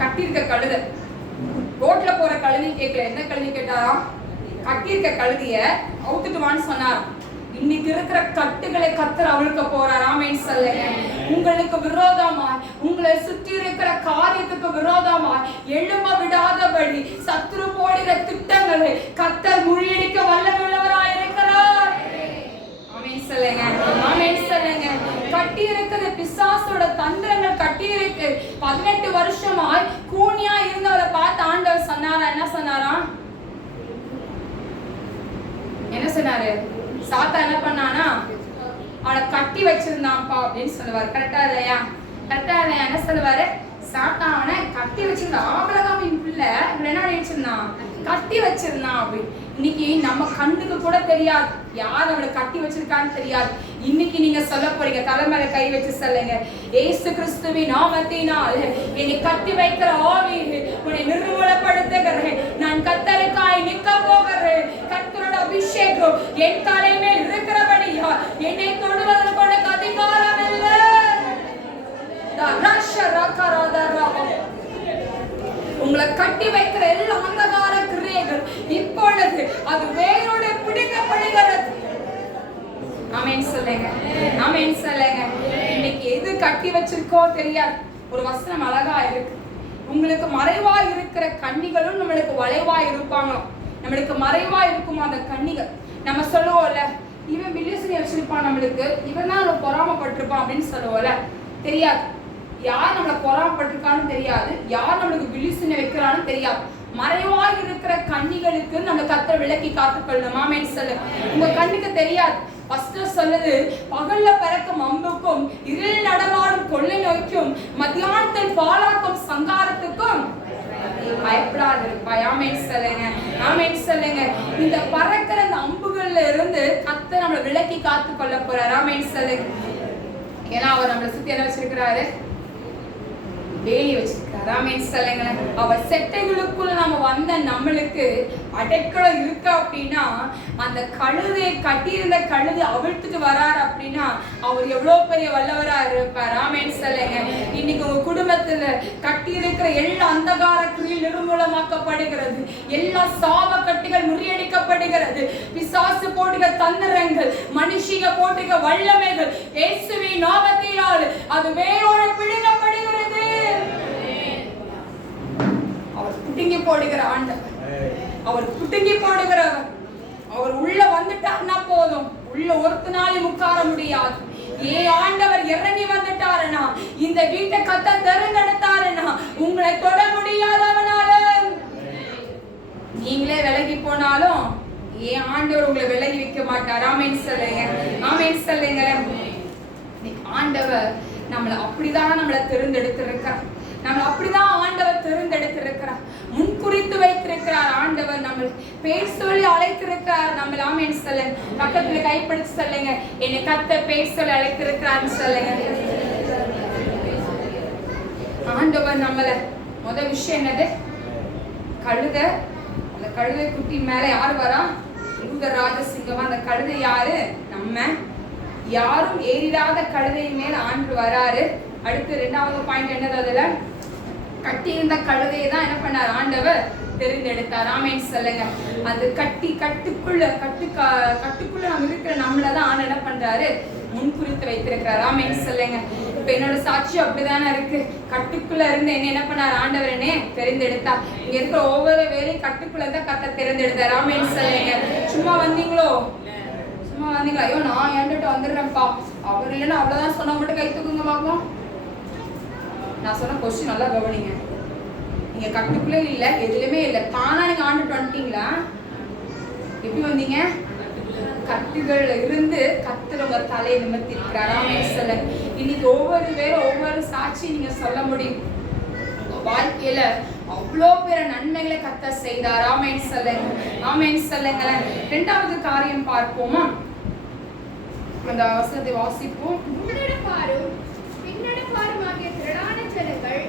கட்டிருக்க கழுதை, ரோட்ல போற கழுதை கேட்கல. என்ன கழுதை கேட்டாராம்? கட்டிருக்க கழுதைய அவுத்துட்டுவான்னு சொன்னாராம். இன்னைக்கு இருக்கிற கட்டுகளை கர்த்தர் அவிழ்க்க போறார். ஆமென் சொல்லுங்க. உங்களுக்கு விரோதமாய், உங்களை சுற்றி இருக்கிற காரியத்துக்கு விரோதமாய் எழும்ப விடாதபடி சத்துரு போடுகிற திட்டங்களை கர்த்தர் முறியடிக்க வல்லமையுள்ளவராய் இருக்கிறார். ஆமென் சொல்லுங்க, ஆமென் சொல்லுங்க. கட்டி இருக்கிற பிசாசோட தந்திரங்கள் கட்டி இருக்கு. 18 வருஷமாய் கூனியா இருந்தவரை பார்த்து ஆண்டவர் சொன்னாரா? என்ன சொன்னாராம்? என்ன சொன்னாரு? சாத்தா என்ன பண்ணானா, அவனை கட்டி வச்சிருந்தான்ப்பா அப்படின்னு சொல்லுவாரு. கரெக்டா இல்லையா? கரெக்டா இல்லையா? என்ன சொல்லுவாரு? சாத்தா அவனை கட்டி வச்சிருந்தான். ஆபிரகாமின் பிள்ளை இவன் என்ன நினைச்சிருந்தான்? கட்டி வச்சிருந்தான் அப்படி. இன்னைக்கு நம்ம கண்ணுக்கு கூட தெரியாது யார் அவளை கட்டி வச்சிருக்கான்னு தெரியாது. இன்னைக்கு நீங்க சொல்ல போறீங்க, தலைமையில கை வச்சு சொல்லுங்க, இயேசு கிறிஸ்துவின் நாமத்தினால் என்னை கட்டி வைக்கிற ஆவி உன்னை நிர்மூலப்படுத்துகிறேன். நான் கர்த்தருக்காய் நிற்க போகிறேன். கர்த்தரோட அபிஷேகம் என் தலைமையில் இருக்கிறபடியா என்னை தொடுவதற்கு உனக்கு அதிகாரம் இல்லை. உங்களை கட்டி வைக்கிற எல்லா அந்தகார கிரியைகள் இப்பொழுது அது வேரோடு பிடிக்கப்படுகிறது. ஆமென் சொல்லுங்க, ஆமென் சொல்லுங்க. இன்னைக்கு எது கட்டி வச்சிருக்கோ தெரியாது. ஒரு வசனம் அழகா இருக்கு, உங்களுக்கு மறைவா இருக்கிற கன்னிகளும் நம்மளுக்கு வளைவா இருப்பாங்களாம். நம்மளுக்கு மறைவா இருக்கும் அந்த கன்னிகள். நம்ம சொல்லுவோம்ல, இவன் பில்லிசனி வச்சிருப்பான், நம்மளுக்கு இவன் தான் பொறாமப்பட்டிருப்பான் அப்படின்னு சொல்லுவோம்ல. தெரியாது யார் நம்மளை பொறாமப்பட்டிருக்கான்னு தெரியாது, யார் நம்மளுக்கு பில்லிசனி வைக்கிறான்னு தெரியாது. மறைவாக இருக்கிற கன்னிகளுக்கு நம்ம கர்த்தர் விலக்கி காத்துக்கொள்ளணும். ஆமென் சொல்லு. உங்க கண்ணுக்கு தெரியாது. ஃபர்ஸ்ட் சொல்லுது, பகல்ல பறக்கும் அம்புக்கும் இருள் நடமாடும் கொள்ளை நோய்க்கும் மத்தியானத்தில் பாலாக்கும் சங்காரத்துக்கும் பயப்படாது. ஆமென் சொல்லுங்க, ஆமென் சொல்லுங்க. இந்த பறக்கிற அந்த அம்புகள்ல இருந்து கர்த்தர் நம்மளை விலக்கி காத்துக்கொள்ள போறார். ஆமென் சொல்லுங்க. ஏன்னா அவர் நம்மளை சுத்தி என்ன வச்சிருக்கிறாரு? வேலி வச்சிருக்காரு. ஆமென் சொல்லுங்க. அவர் செட்டைகளுக்குள்ள நம்ம வந்த நம்மளுக்கு அடைக்கலம் இருக்கு அப்படின்னா, அந்த கழுதை கட்டியிருந்த கழுதை அவிழ்த்துட்டு வராரு அப்படின்னா அவர் எவ்வளவு பெரிய வல்லவரா இருப்பார். ஆமென் சொல்லுங்க. இன்னைக்கு உங்க குடும்பத்துல கட்டி இருக்கிற எல்லா அந்தகார கிரியில் நிர்மூலமாக்கப்படுகிறது. எல்லா சாப கட்டுகள் முறியடிக்கப்படுகிறது. பிசாசு போடுகிற தந்திரங்கள், மனுஷிக போடுகிற வல்லமைகள் இயேசுவின் நாமத்தினால் அது வேரோடு பிடுங்கப்படுகிறது. அவர் புடுங்கி போடுகிற ஆண்டவர், அவர் புடுங்கி போடுகிறவர். அவர் உள்ள வந்துட்டார்னா போதும், உள்ள ஒருத்தனாலும் உட்கார முடியாது. ஆண்டவர் இறங்கி வந்துட்டாருன்னா, இந்த வீட்டை கர்த்தர் தேர்ந்தெடுத்தாருன்னா உங்களை தொட முடியாதவனால. நீங்களே விலகி போனாலும் ஆண்டவர் உங்களை விலகி வைக்க மாட்டார். ஆமென் சொல்லுங்க, ஆமென் சொல்லுங்க. ஆண்டவர் நம்மளை அப்படிதான் நம்மளை தேர்ந்தெடுத்திருக்கிறார். நம்மளை அப்படிதான் ஆண்டவர் தேர்ந்தெடுத்திருக்கிறார். முன்குறித்து வைத்திருக்கிறார். ஆண்டவர் நம்மளை பேர் சொல்லி அழைத்திருக்கிறார். நம்மள ஆமென் சொல்லுங்க. பக்கத்துல கைப்பிடிச்சு சொல்லுங்க, என்னை கர்த்தர் பேர் சொல்லி அழைத்திருக்கிறார்னு சொல்லுங்க. ஆண்டவர் நம்மளை முதல் விஷயம் என்னது? கழுதை. அந்த கழுதை குட்டி மேல யாரு வரா? யூத ராஜசிங்கமா. அந்த கழுதை யாரு? நம்ம. யாரும் ஏறிடாத கழுதை மேல் ஆண்டு வராரு. அடுத்து ரெண்டாவது பாயிண்ட் என்னது? அதுல கட்டி இருந்த கழுதையை தான் என்ன பண்ணார்? ஆண்டவர் தெரிந்தெடுத்தார். ஆமென் சொல்லுங்க. அது கட்டுக்குள்ள நம்ம இருக்கிற நம்மளதான் ஆண்டு என்ன பண்றாரு? முன்குறித்து வைத்திருக்கிறார். ஆமென் சொல்லுங்க. இப்ப என்னோட சாட்சி அப்படிதானே இருக்கு. கட்டுக்குள்ள இருந்து என்ன பண்ணார்? ஆண்டவர் என்ன தெரிந்தெடுத்தார். இங்க இருக்கிற ஒவ்வொரு வேலையும் கட்டுக்குள்ள தான் கர்த்தர் தெரிந்தெடுத்தார். ஆமென் சொல்லுங்க. சும்மா வந்தீங்களோ? சும்மா வந்தீங்களா? ஐயோ நான் ஏன்ட்டு வந்துடுறேன்ப்பா, அவர் இல்லைன்னா அவ்வளோதான் சொன்னா மட்டும் கை தூக்குங்க பார்ப்போம். நான் சொன்ன கொஸ்டின் நல்லா கவனிங்க. நீங்க கட்டுக்குள்ளே இல்லை, எதுலையுமே இல்லை, தானா நீங்க ஆண்டுட்டு வந்துட்டீங்களா? எப்படி வந்தீங்க? கட்டுகள் இருந்து கத்துறவங்க தலையை நிமிர்த்தி இருக்கிறார். இன்னைக்கு ஒவ்வொரு பேரும் ஒவ்வொரு சாட்சி நீங்க சொல்ல முடியும். உங்க வாழ்க்கையில அவ்வளோ பேர நன்மைகளை கத்த செய்தார். ஆமென் சொல்லுங்க, ஆமென் சொல்லுங்களேன். இரண்டாவது காரியம் பார்ப்போமா? அந்த வசனத்தை வாசிப்போம். முன்னடப்பாரும் பின்னடப்பாருமாகிய திரளான ஜனங்கள்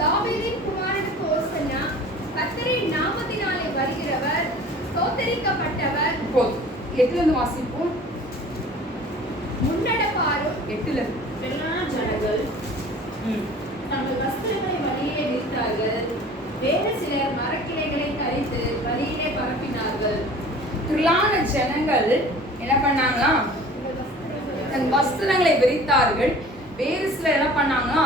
தாவீதின் குமாரனுக்கு ஓசன்னா, கர்த்தரின் நாமத்தினாலே வருகிறவர் ஸ்தோத்திரிக்கப்பட்டவர். போதும். 8ல இருந்து வாசிப்போம். முன்னடப்பாரும் 8ல திரளான ஜனங்கள் தங்கள் வஸ்திரங்களை வழியிலே விரித்தார்கள். வேறு சிலர் மரக்கிளைகளை தரித்து வழியிலே பரப்பினார்கள். திரளான ஜனங்கள் என்ன பண்ணாங்களா? தன் வஸ்திரங்களை விரித்தார்கள். வேறு சிலர் என்ன பண்ணாங்கன்னா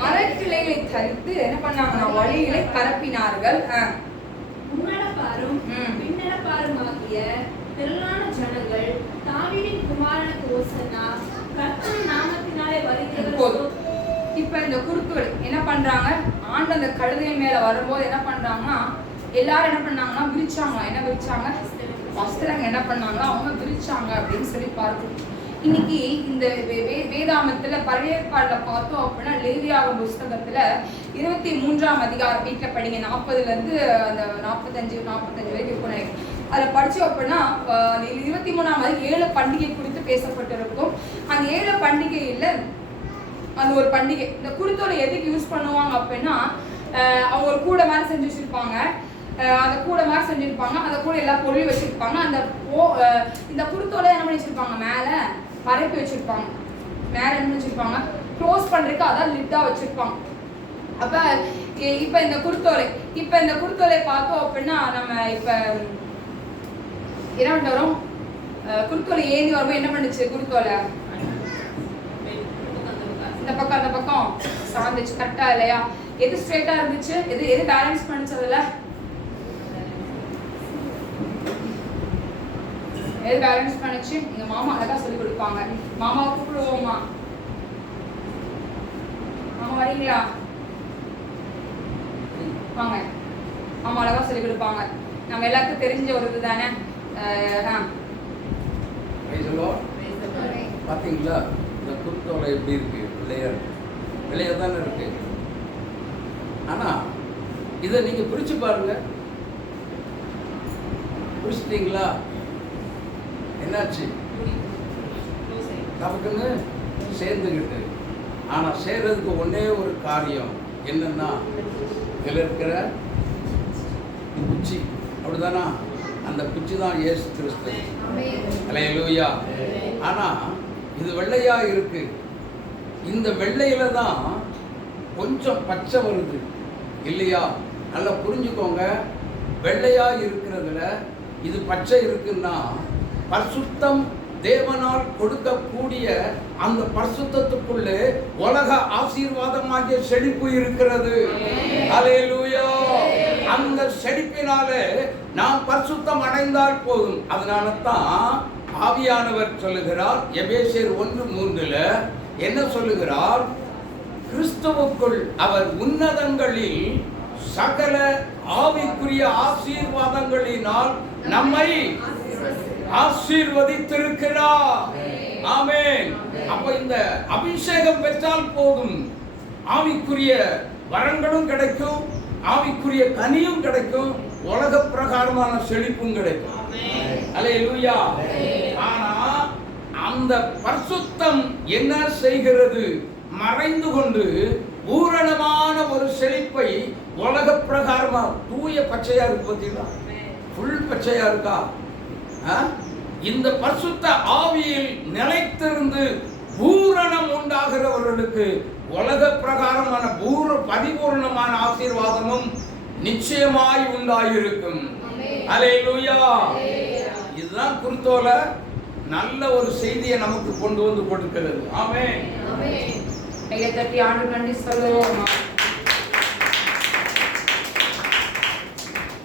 மரக்கிளைகளை தரித்து என்ன பண்ணாங்கன்னா வழிகளை பரப்பினார்கள். முன்னடப்பாரும் பின்னடப்பாருமாகிய திரளான ஜனங்கள் தாவீதின் குமாரனுக்கு ஓசன்னா, கர்த்தரின் நாமத்தினாலே வருகிறவர். இப்ப இந்த குருக்கள் என்ன பண்றாங்க? ஆண்டு அந்த கழுதையின் மேல வரும்போது என்ன பண்றாங்கன்னா எல்லாரும் என்ன பண்ணாங்கன்னா விரிச்சாங்க. என்ன விரிச்சாங்க? வஸ்திரங்க என்ன பண்ணாங்களா அவங்க விரிச்சாங்க அப்படின்னு சொல்லி பார்க்கிறோம். இன்னைக்கு இந்த வேதாமத்துல பழைய ஏற்பாடுல பார்த்தோம் அப்படின்னா லேவியாகம புஸ்தகத்துல 23ஆம் அதிகாரம் வீட்டுல படிங்க. 40ல இருந்து அந்த 45 வரைக்கும் போனேன். அதை படிச்சோம் அப்படின்னா 23ஆம் 7 பண்டிகை குறித்து பேசப்பட்டிருக்கும். அந்த 7 பண்டிகையில அந்த ஒரு பண்டிகை இந்த குருத்தோலை எதுக்கு யூஸ் பண்ணுவாங்க அப்படின்னா அவங்க ஒரு கூடை மாதிரி செஞ்சு வச்சிருப்பாங்க. அந்த கூடை மாதிரி செஞ்சிருப்பாங்க. அந்த கூட எல்லா பொருளையும் வச்சிருப்பாங்க. அந்த இந்த குருத்தோலை என்ன பண்ணி வச்சிருப்பாங்க? மேல பரப்பி வச்சிருப்பாங்க. மேல என்ன வச்சிருப்பாங்க? க்ளோஸ் பண்றதுக்கு அதான் லிட்டா வச்சிருப்பாங்க. அப்ப இப்ப இந்த குருத்தோலை பார்த்தோம் அப்படின்னா நம்ம இப்ப என்ன பண்ணிட்டு வரோம்? குருத்தோலை ஏந்தி வரும்போது என்ன பண்ணுச்சு? குருத்தோலை இந்த பக்கம் அந்த பக்கம் சாந்துச்சு கரெக்டா இல்லையா? எது ஸ்ட்ரெயிட்டா இருந்துச்சு? எது பேலன்ஸ் பண்ணுச்சு? அதுல எது பேலன்ஸ் பண்ணுச்சு? எங்க மாமா அழகா சொல்லி கொடுப்பாங்க. மாமாவை கூப்பிடுவோமா? மாமா வரீங்களா? வாங்க. மாமா அழகா சொல்லி கொடுப்பாங்க. நம்ம எல்லாருக்கும் தெரிஞ்ச ஒரு இது தானே. பாத்தீங்களா இந்த குருத்தோலை எப்படி இருக்கு? விளையா தானே இருக்கு. ஆனா இதை நீங்க பிரிச்சு பாருங்க. பிரிச்சிட்டீங்களா? என்னாச்சு? நமக்குன்னு சேர்ந்துக்கிட்டு. ஆனா சேர்றதுக்கு ஒன்னே ஒரு காரியம் என்னன்னா இதுல இருக்கிற குச்சி, அப்படிதானா? அந்த குச்சி தான் இயேசு கிறிஸ்து. அல்லேலூயா. ஆனா இது வெள்ளையா இருக்கு. இந்த வெள்ளையில தான் கொஞ்சம் பச்சை வருது இல்லையா? நல்லா புரிஞ்சுக்கோங்க. வெள்ளையா இருக்கிறதுல இது பச்சை இருக்குன்னா பரிசுத்தம் தேவனால் கொடுக்கக்கூடிய அந்த பரிசுத்தத்துக்குள்ளே உலக ஆசீர்வாதமாகிய செழிப்பு இருக்கிறது. அல்லேலூயா. அந்த செழிப்பினாலே நாம் பரிசுத்தம் அடைந்தால் போதும். அதனால தான் ஆவியானவர் சொல்லுகிறார் எபேசியர் 1:3 என்ன சொல்லுகிறார்? கிறிஸ்துவுக்குள் அவர் உன்னதங்களில் சகல ஆவிக்குரிய ஆசீர்வாதங்களினால் நம்மை ஆசீர்வதித்திருக்கிறார். ஆமென். அப்ப இந்த அபிஷேகம் பெற்றால் போதும், ஆவிக்குரிய வரங்களும் கிடைக்கும், ஆவிக்குரிய கனியும் கிடைக்கும், உலக பிரகாரமான செழிப்பும் கிடைக்கும். அல்லேலூயா. ஆனா அந்த பரிசுத்தம் என்ன செய்கிறது? மறைந்து கொண்டு பூரணமான ஒரு செழிப்பை உலக பிரகாரமா தூய பச்சையா இருக்கு. பார்த்தீங்களா? புல் பச்சையா இருக்கா? இந்த பரிசுத்த ஆவியில் நிலைத்திருந்து பூரணம் உண்டாகிறவர்களுக்கு உலக பிரகாரமான பரிபூர்ணமான ஆசீர்வாதமும் நிச்சயமாய் உண்டாயிருக்கும். அல்லேலூயா. இதுதான் குருத்தோலை நல்ல ஒரு செய்தியை நமக்கு கொண்டு வந்து கொடுக்கிறது. ஆமென். கையை தட்டி ஆண்டவருக்கு நன்றி சொல்லுவோம்.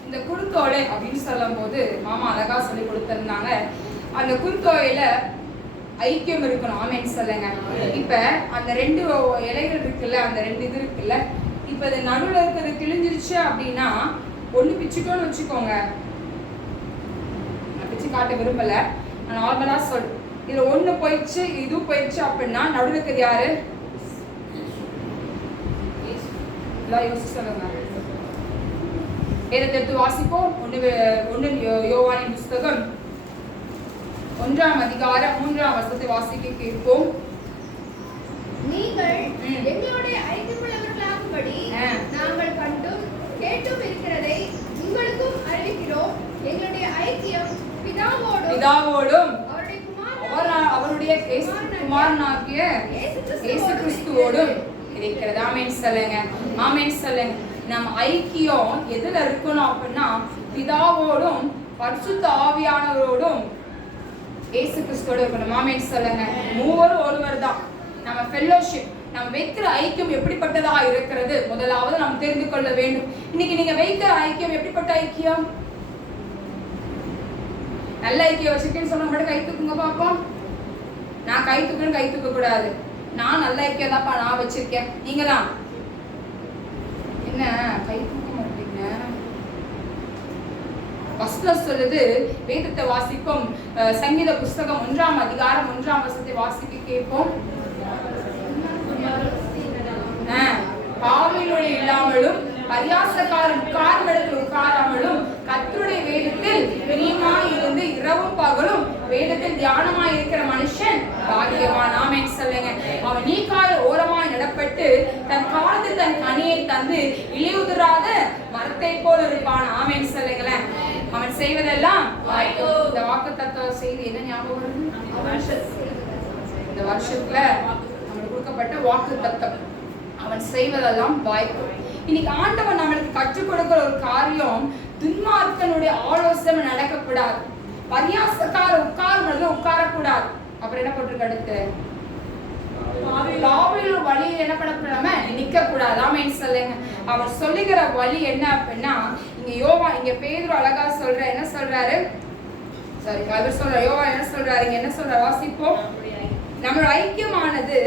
இந்த குருத்தோலை குருத்தோலை அப்படின்னு சொல்லும் போது மாமா அழகா சொல்லி கொடுத்திருந்தாங்க. அந்த குருத்தோலையில ஐக்கியம் இருக்கணும். ஆமேன்னு சொல்லுங்க. இப்ப அந்த 2 இலைகள் இருக்குல்ல, அந்த 2 இது இருக்குல்ல, இப்ப இது நடுவுல இருக்கிறது கிழிஞ்சிருச்சு அப்படின்னா ஒண்ணு பிச்சுட்டோன்னு வச்சுக்கோங்க. நான் பிச்சு காட்ட விரும்பல, நான் நார்மலா சொல். இதுல ஒண்ணு போயிடுச்சு, இது போயிடுச்சு அப்படின்னா நடுவுல இருக்கிறது யாரு? யோசிச்சு சொல்லுங்க. எடுத்து வாசிப்போம். ஒன்று யோவானின் புஸ்தகம் 1ஆம் அதிகாரம் 3ஆம் வசனத்தை வாசிக்க கேட்போம். நீங்கள் எங்களுடைய ஐக்கியமுள்ளவர்களாகும்படி நாங்கள் கண்டும் கேட்டும் இருக்கிறதை உங்களுக்கும் அறிவிக்கிறோம். எங்களுடைய ஐக்கியம் பிதாவோடும் அவருடைய குமாரனாகிய இயேசு கிறிஸ்துவோடும் இருக்கிறது. ஆமென் சொல்லுங்க. ஆமென் சொல்லுங்க. நம்ம ஐக்கியம் எதுல இருக்கணும் அப்படின்னா பிதாவோடும் பரிசுத்த ஆவியானவரோடும் இயேசு கிறிஸ்துவோட இருக்கணும். ஆமென் சொல்லுங்க. மூவரும் ஒருவர் தான். நம்ம ஃபெல்லோஷிப், நம்ம வைக்கிற ஐக்கியம் எப்படிப்பட்டதா இருக்கிறது முதலாவது நாம் தெரிந்து கொள்ள வேண்டும். இன்னைக்கு நீங்க வைக்கிற ஐக்கியம் எப்படிப்பட்ட ஐக்கியம்? நல்ல ஐக்கியம் வச்சிருக்கேன்னு சொன்ன மட்டும் கை தூக்குங்க பாப்போம். நான் கை தூக்குறேன்னு கை தூக்க கூடாது. நான் நல்ல ஐக்கியம் தான்ப்பா நான் வச்சிருக்கேன். நீங்களா என்ன கை தூக்க மாட்டீங்க? வசனம் சொல்லுது, வேதத்தை வாசிப்போம். சங்கீத புஸ்தகம் 1ஆம் அதிகாரம் 1ஆம் வசனத்தை வாசிக்க கேட்போம். பாவியினுடைய இல்லாமலும் பரியாசக்காரன் உட்கார்ந்திடத்தில் உட்காராமலும் கர்த்தருடைய வேதத்தில் பிரியமாய் இருந்து இரவும் பகலும் வேதத்தில் தியானமாய் இருக்கிற மனுஷன் பாக்கியவான். ஆமென் சொல்லுங்க. அவன் நீக்கால் ஓரமாய் நடப்பட்டு தன் காலத்தில் தன் கனியை தந்து இலையுதிராத மரத்தை போல இருப்பான். ஆமென் சொல்லுங்களேன். அவன் செய்வதெல்லாம் இந்த வாக்குத்தத்தம் செய்தி என்ன ஞாபகம் வருது? இந்த வருஷத்துல நம்மளுக்கு கொடுக்கப்பட்ட வாக்குத்தத்தம், அவன் செய்வதெல்லாம் வாய்ப்பு. இன்னைக்கு ஆண்டவன் நம்மளுக்கு கற்றுக் கொடுக்கிற ஒரு காரியம், துன்மார்க்கனுடைய ஆலோசனை நடக்கக்கூடாது, பரியாசக்கார உட்காரக்கூடாது. அப்புறம் என்ன போட்டிருக்கு அடுத்து? வழியில் என்ன பண்ணக்கூடாம நிக்க கூடாது. ஆமென் சொல்லுங்க. அவர் சொல்லுகிற வழி என்ன அப்படின்னா, இங்க பேதுரு அழகா சொல்ற என்ன சொல்றாரு? சரி, அவர் சொல்ற யோவா என்ன சொல்றாரு? இங்க என்ன சொல்ற? வாசிப்போம். நம்மளோட ஐக்கியமானது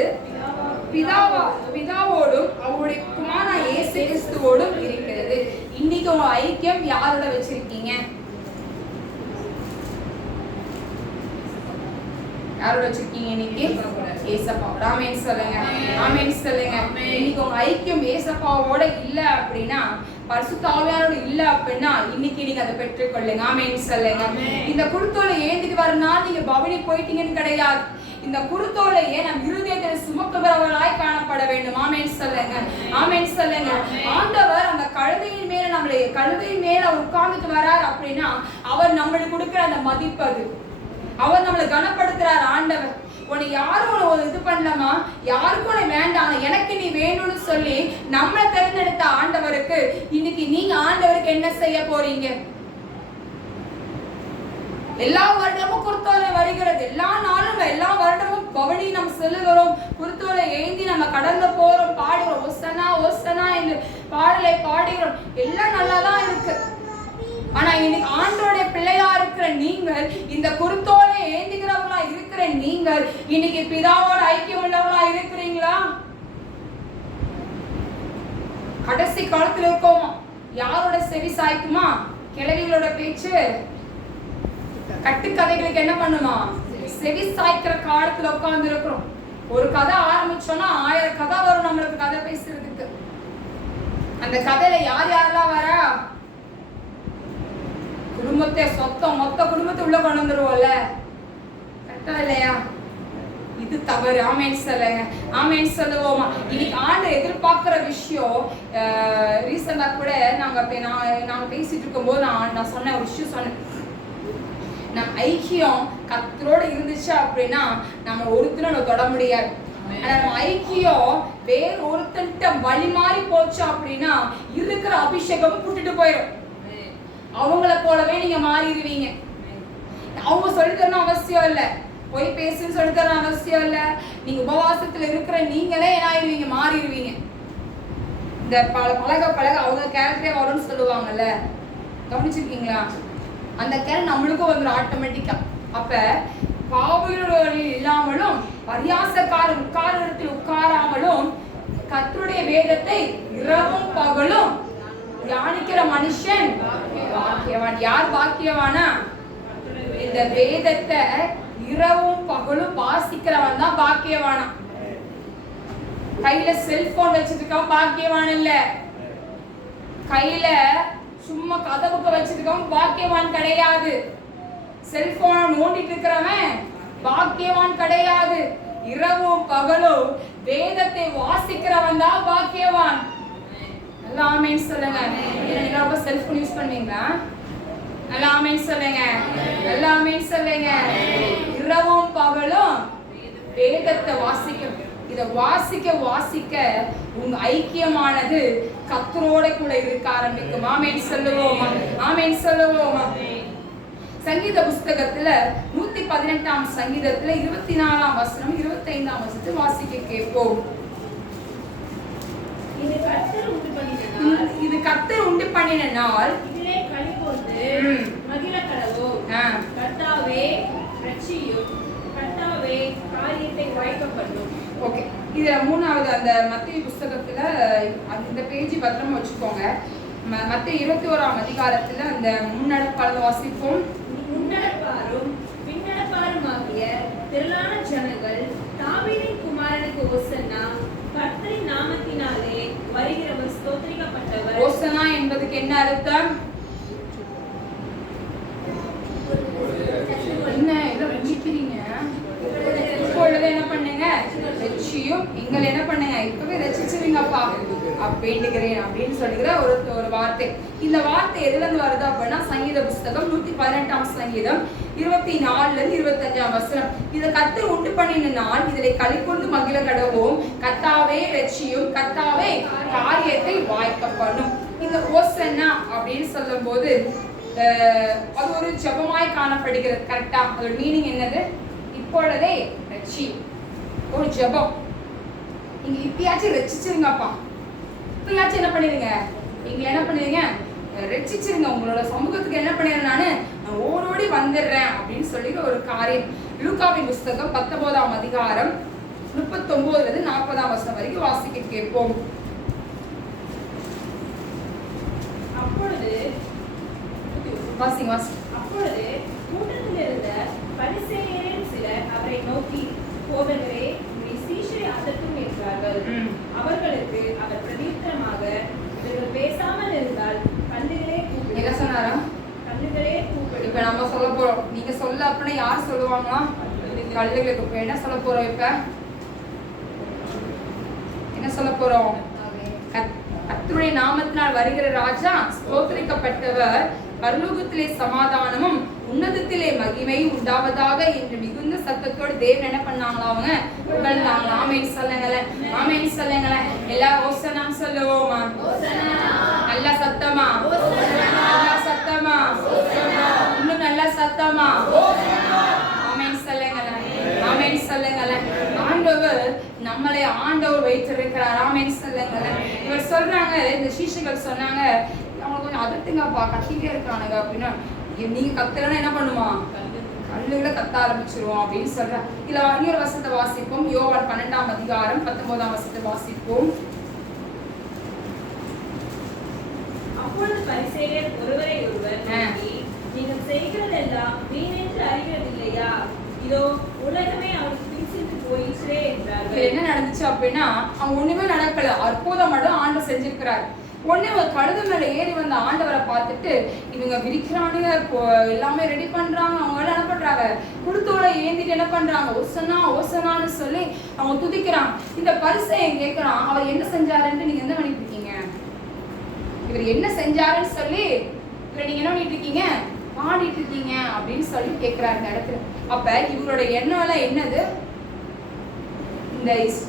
பிதாவோடும் அவருடைய குமாரனாகிய இயேசு கிறிஸ்துவோடும் இருக்கிறது. இன்னைக்கு உங்க ஐக்கியம் யாரோட வச்சிருக்கீங்க? யாரோட வச்சிருக்கீங்க இன்னைக்கு? ஏசப்பாவோட. ஆமென் சொல்லுங்க. ஆமென் சொல்லுங்க. இன்னைக்கு உங்க ஐக்கியம் ஏசப்பாவோட இல்ல அப்படின்னா, பரிசுத்த ஆவியானோட இல்ல அப்படின்னா, இன்னைக்கு நீங்க அதை பெற்றுக்கொள்ளுங்க. ஆமென் சொல்லுங்க. இந்த குருத்தோலை ஏந்திட்டு வரனால நீங்க பவனி போயிட்டீங்கன்னு கிடையாது. இந்த குருத்தோலையை நம் இருதயத்தில் சுமக்குகிறவர்களாய் காணப்பட வேண்டும். ஆமென் சொல்லுங்க. ஆமென் சொல்லுங்க. ஆண்டவர் அந்த கழுதையின் மேல அவர் உட்கார்ந்துட்டு வரார் அப்படின்னா, அவர் நம்மளுக்கு கொடுக்கிற அந்த மதிப்பு, அது அவர் நம்மளை கனப்படுத்துறார். ஆண்டவர் உன்னை யாரும் ஒரு இது பண்ணலாமா, யாருக்கும் உன்னை வேண்டாம், எனக்கு நீ வேணும்னு சொல்லி நம்மளை தேர்ந்தெடுத்த ஆண்டவருக்கு இன்னைக்கு நீங்க ஆண்டவருக்கு என்ன செய்ய போறீங்க? எல்லா வருடமும் குருத்தோலை வருகிறது. எல்லா நாளும் எல்லா வருடமும் பவனி நம்ம செல்லுகிறோம், குருத்தோலை ஏந்தி நம்ம கடந்து போறோம், பாடுகிறோம், ஓசனா ஓசனா என்று பாடலை பாடுகிறோம். எல்லாம் நல்லாதான் இருக்கு. ஆனா இன்னைக்கு ஆண்டோடைய பிள்ளையா இருக்கிற நீங்கள், இந்த குருத்தோலை ஏந்திக்கிறவங்களா இருக்கிற நீங்கள், இன்னைக்கு பிதாவோட ஐக்கியம் உள்ளவங்களா இருக்கிறீங்களா? கடைசி காலத்துல இருக்கோமா? யாரோட செவி சாய்க்குமா? கிழவிகளோட பேச்சு, கட்டுக்கதைகளுக்கு என்ன பண்ணுமா? செவி சாய்க்கிற காலத்துல உட்கார்ந்து இருக்கிறோம். ஒரு கதை ஆரம்பிச்சோம்னா 1000 கதை வரும் நம்மளுக்கு கதை பேசுறதுக்கு. அந்த கதையில யார் யாரெல்லாம் வரா? குடும்பத்தை மொத்த குடும்பத்தை உள்ள கொண்டு வந்துருவோம்ல, கரெக்டா இல்லையா? இது தவறு. ஆமென் சொல்லுங்க. ஆமென் சொல்லுவோமா? இன்னைக்கு ஆண்டு எதிர்பார்க்கிற விஷயம், ரீசெண்டா கூட நாங்க பேசிட்டு இருக்கும் போது நான் சொன்ன ஒரு விஷயம் சொன்னேன். நம்ம ஐக்கியம் கர்த்தரோட இருந்துச்சு அப்படின்னா நம்ம ஒருத்தரை தொட முடியாது. ஆனா நம்ம ஐக்கியம் வேற ஒருத்தன்ட்ட வழி மாறி போச்சு அப்படின்னா இருக்கிற அபிஷேகம் புட்டுட்டு போயிடும். அவங்கள போலவே நீங்க மாறிடுவீங்க. அவங்க சொல்லித்தரணும் அவசியம் இல்ல, போய் பேசுன்னு சொல்லித்தரணும் அவசியம் இல்ல. நீங்க உபவாசத்துல இருக்கிற நீங்களே என்ன ஆயிடுவீங்க? மாறிடுவீங்க. இந்த பழக அவங்க கேரக்டரே வரும்னு சொல்லுவாங்கல்ல, கவனிச்சிருக்கீங்களா? அந்த கேர் நம்மளுக்கும் வந்துடும் ஆட்டோமேட்டிக்கா. அப்ப பாவிகள் இல்லாமலும் பரியாசக்கார உட்காரத்தில் உட்காராமலும் கர்த்தருடைய வேதத்தை இரவும் பகலும் தியானிக்கிற மனுஷன் பாக்கியவான். யார் பாக்கியவானா? இந்த வேதத்தை இரவும் பகலும் வாசிக்கிறவன் தான் பாக்கியவானா. கையில செல்போன் வச்சிருக்கவன் பாக்கியவான் இல்ல. கையில சும்மா கதவுக்கு வச்சிருக்கவன் பாக்கியவான் கிடையாது. செல்போனை நோண்டிட்டு இருக்கிறவன் பாக்கியவான் கிடையாது. இரவும் பகலும் வேதத்தை வாசிக்கிறவன் தான் பாக்கியவான். நல்லா ஆமென் சொல்லுங்க. நீங்க ரொம்ப செல்போன் யூஸ் பண்ணுவீங்களா? நல்லா ஆமென் சொல்லுங்க. நல்லா ஆமென் சொல்லுங்க. இரவும் பகலும் வேதத்தை வாசிக்க, இத வாசிக்க வாசிக்க உங்க ஐக்கியமானது கர்த்தரோட கூட இருக்க ஆரம்பிக்கும். ஆமென் சொல்லுவோம். ஆமென் சொல்லுவோம். சங்கீத புஸ்தகத்துல 118ஆம் சங்கீதத்துல 24ஆம் வசனம் 25ஆம் வசனத்தை வாசிக்க கேட்போம். இது கர்த்தர் உண்டு பண்ணின நாள் இதிலே களிகூர்ந்து மகிழக்கடவோம். கர்த்தாவே ரட்சியும், கர்த்தாவே காரியத்தை வாய்க்கப்படும். ஓகே, இதுல மூணாவது அந்த மத்தேயு புஸ்தகத்துல இந்த பேஜ் பத்திரமா வச்சுக்கோங்க. மத்தேயு 21ஆம் அதிகாரத்துல அந்த முன்னடப்பாளர் வாசிப்போம். முன்னடப்பாரும் பின்னடப்பாருமாகிய திரளான ஜனங்கள் தாவீதின் குமாரனுக்கு ஓசன்னா, கர்த்தரின் நாமத்தினாலே வருகிறவர் ஸ்தோத்திரிக்கப்பட்டவர். ஓசன்னா என்பதுக்கு என்ன அர்த்தம்? என்ன இதை வச்சிக்கிறீங்க? இப்பொழுது என்ன பண்ணுங்க? ரட்சியும், எங்களை என்ன பண்ணுங்க? இப்பவே ரட்சிச்சிருங்கப்பா வேண்டுகிறேன் அப்படின்னு சொல்லுகிற ஒரு வார்த்தை. இந்த வார்த்தை எதுல இருந்து வருது அப்படின்னா சங்கீத புஸ்தகம் 118ஆம் சங்கீதம் 24ல இருந்து 25ஆம் வசனம். இதை கர்த்தர் உண்டு பண்ணின நாள் இதிலே களிகூர்ந்து மகிழ கடவோம். கர்த்தாவே ரட்சியும், கர்த்தாவே காரியத்தை வாய்க்கப்படும். இந்த ஓசன்னா அப்படின்னு சொல்லும் போது அது ஒரு ஜெபமாய் காணப்படுகிறது. கரெக்டா? அதோட மீனிங் என்னது? இப்பொழுதே ரட்சி, ஒரு ஜெபம். நீங்க இப்பயாச்சும் ரட்சிச்சிருங்கப்பா, இப்பயாச்சும் என்ன பண்ணிருங்க, நீங்க என்ன பண்ணிருங்க, ரட்சிச்சிருங்க. உங்களோட சமூகத்துக்கு என்ன பண்ணிடுறேன், நான் ஓடோடி வந்துடுறேன் அப்படின்னு சொல்லி ஒரு காரியம். லூக்காவின் புஸ்தகம் 19ஆம் அதிகாரம் 39ல இருந்து 40ஆம் வசனம் வரைக்கும் வாசிக்க கேட்போம். அப்பொழுது கூட்டத்தில் இருந்த பரிசேயரில் சிலர் அவரை நோக்கி, போதகரே, உம்முடைய சீஷரை அதட்டும் என்றார்கள். அவர்களுக்கு அவர் பிரதியுத்தரமாக, இவர்கள் பேசாமல் இருந்தால் கல்லுகளே கூப்பிடும். என்ன சொன்னாரா? கல்லுகளே கூப்பிடும். இப்ப நம்ம சொல்ல போறோம். நீங்க சொல்ல அப்படின்னா யார் சொல்லுவாங்களா? கல்லுகளுக்கு. இப்ப என்ன சொல்ல போறோம்? இப்ப என்ன சொல்ல போறோம்? கர்த்தருடைய நாமத்தினால் வருகிற ராஜா ஸ்தோத்திரிக்கப்பட்டவர், பரலோகத்திலே சமாதானமும் உன்னதத்திலே மகிமையும் உண்டாவதாக என்று மிகுந்த சத்தத்தோடு தேவன் என்ன பண்ணாங்களா? அவங்க புகழ்ந்தாங்களா? ஆமென் சொல்லுங்களேன். ஆமென் சொல்லுங்களேன். எல்லாரும் ஓசனான்னு சொல்லுவோமா? நல்ல சத்தமா, நல்ல சத்தமா, இன்னும் நல்ல சத்தமா ஆமென் சொல்லுங்களேன். ஆமென் சொல்லுங்களேன். ஆண்டவர் நம்மளை ஆண்டவர் வைத்திருக்கிறார். ஆமென் சொல்லுங்களேன். இவர் சொல்றாங்க, இந்த சீஷர்கள் சொன்னாங்க, அவங்க கொஞ்சம் அதட்டுங்கப்பா, கத்திட்டே இருக்கானுங்க அப்படின்னா, நீங்க கத்தலன்னா என்ன பண்ணுமா? கல்லுகளை கத்த ஆரம்பிச்சிருவோம் அப்படின்னு சொல்ற. இதுல இன்னொரு வசனத்தை வாசிப்போம். யோவான் 12ஆம் அதிகாரம் 19ஆம் வசனத்தை வாசிப்போம். அப்பொழுது பரிசேயர் ஒருவரை ஒருவர் நோக்கி, நீங்கள் செய்கிறதெல்லாம் வீணென்று அறிகிறதில்லையா? இதோ உலகமே அவருக்கு பிடிச்சிட்டு போயிற்றே என்றார்கள். என்ன நடந்துச்சு அப்படின்னா, அவங்க ஒண்ணுமே நடக்கல, அற்புதம் மட்டும் ஆண்டவர் செஞ்சிருக்கிறார். உடனே ஒரு கழுது மேல ஏறி வந்த ஆண்டவரை பார்த்துட்டு, இவங்க விரிக்கிறானுங்க, எல்லாமே ரெடி பண்றாங்க, அவங்க எல்லாம் என்ன பண்றாங்க, குடுத்தோட ஏந்திட்டு என்ன பண்றாங்க, ஓசனா ஓசனான்னு சொல்லி அவங்க துதிக்கிறாங்க. இந்த பரிசேயன் கேட்கிறான், அவர் என்ன செஞ்சாருன்னு நீங்க என்ன பண்ணிட்டு இருக்கீங்க? இவர் என்ன செஞ்சாருன்னு சொல்லி இவர் நீங்க என்ன பண்ணிட்டு இருக்கீங்க? பாடிட்டு இருக்கீங்க அப்படின்னு சொல்லி கேட்கிறாரு இந்த இடத்துல. அப்ப இவங்களோட எண்ணம் எல்லாம் என்னது?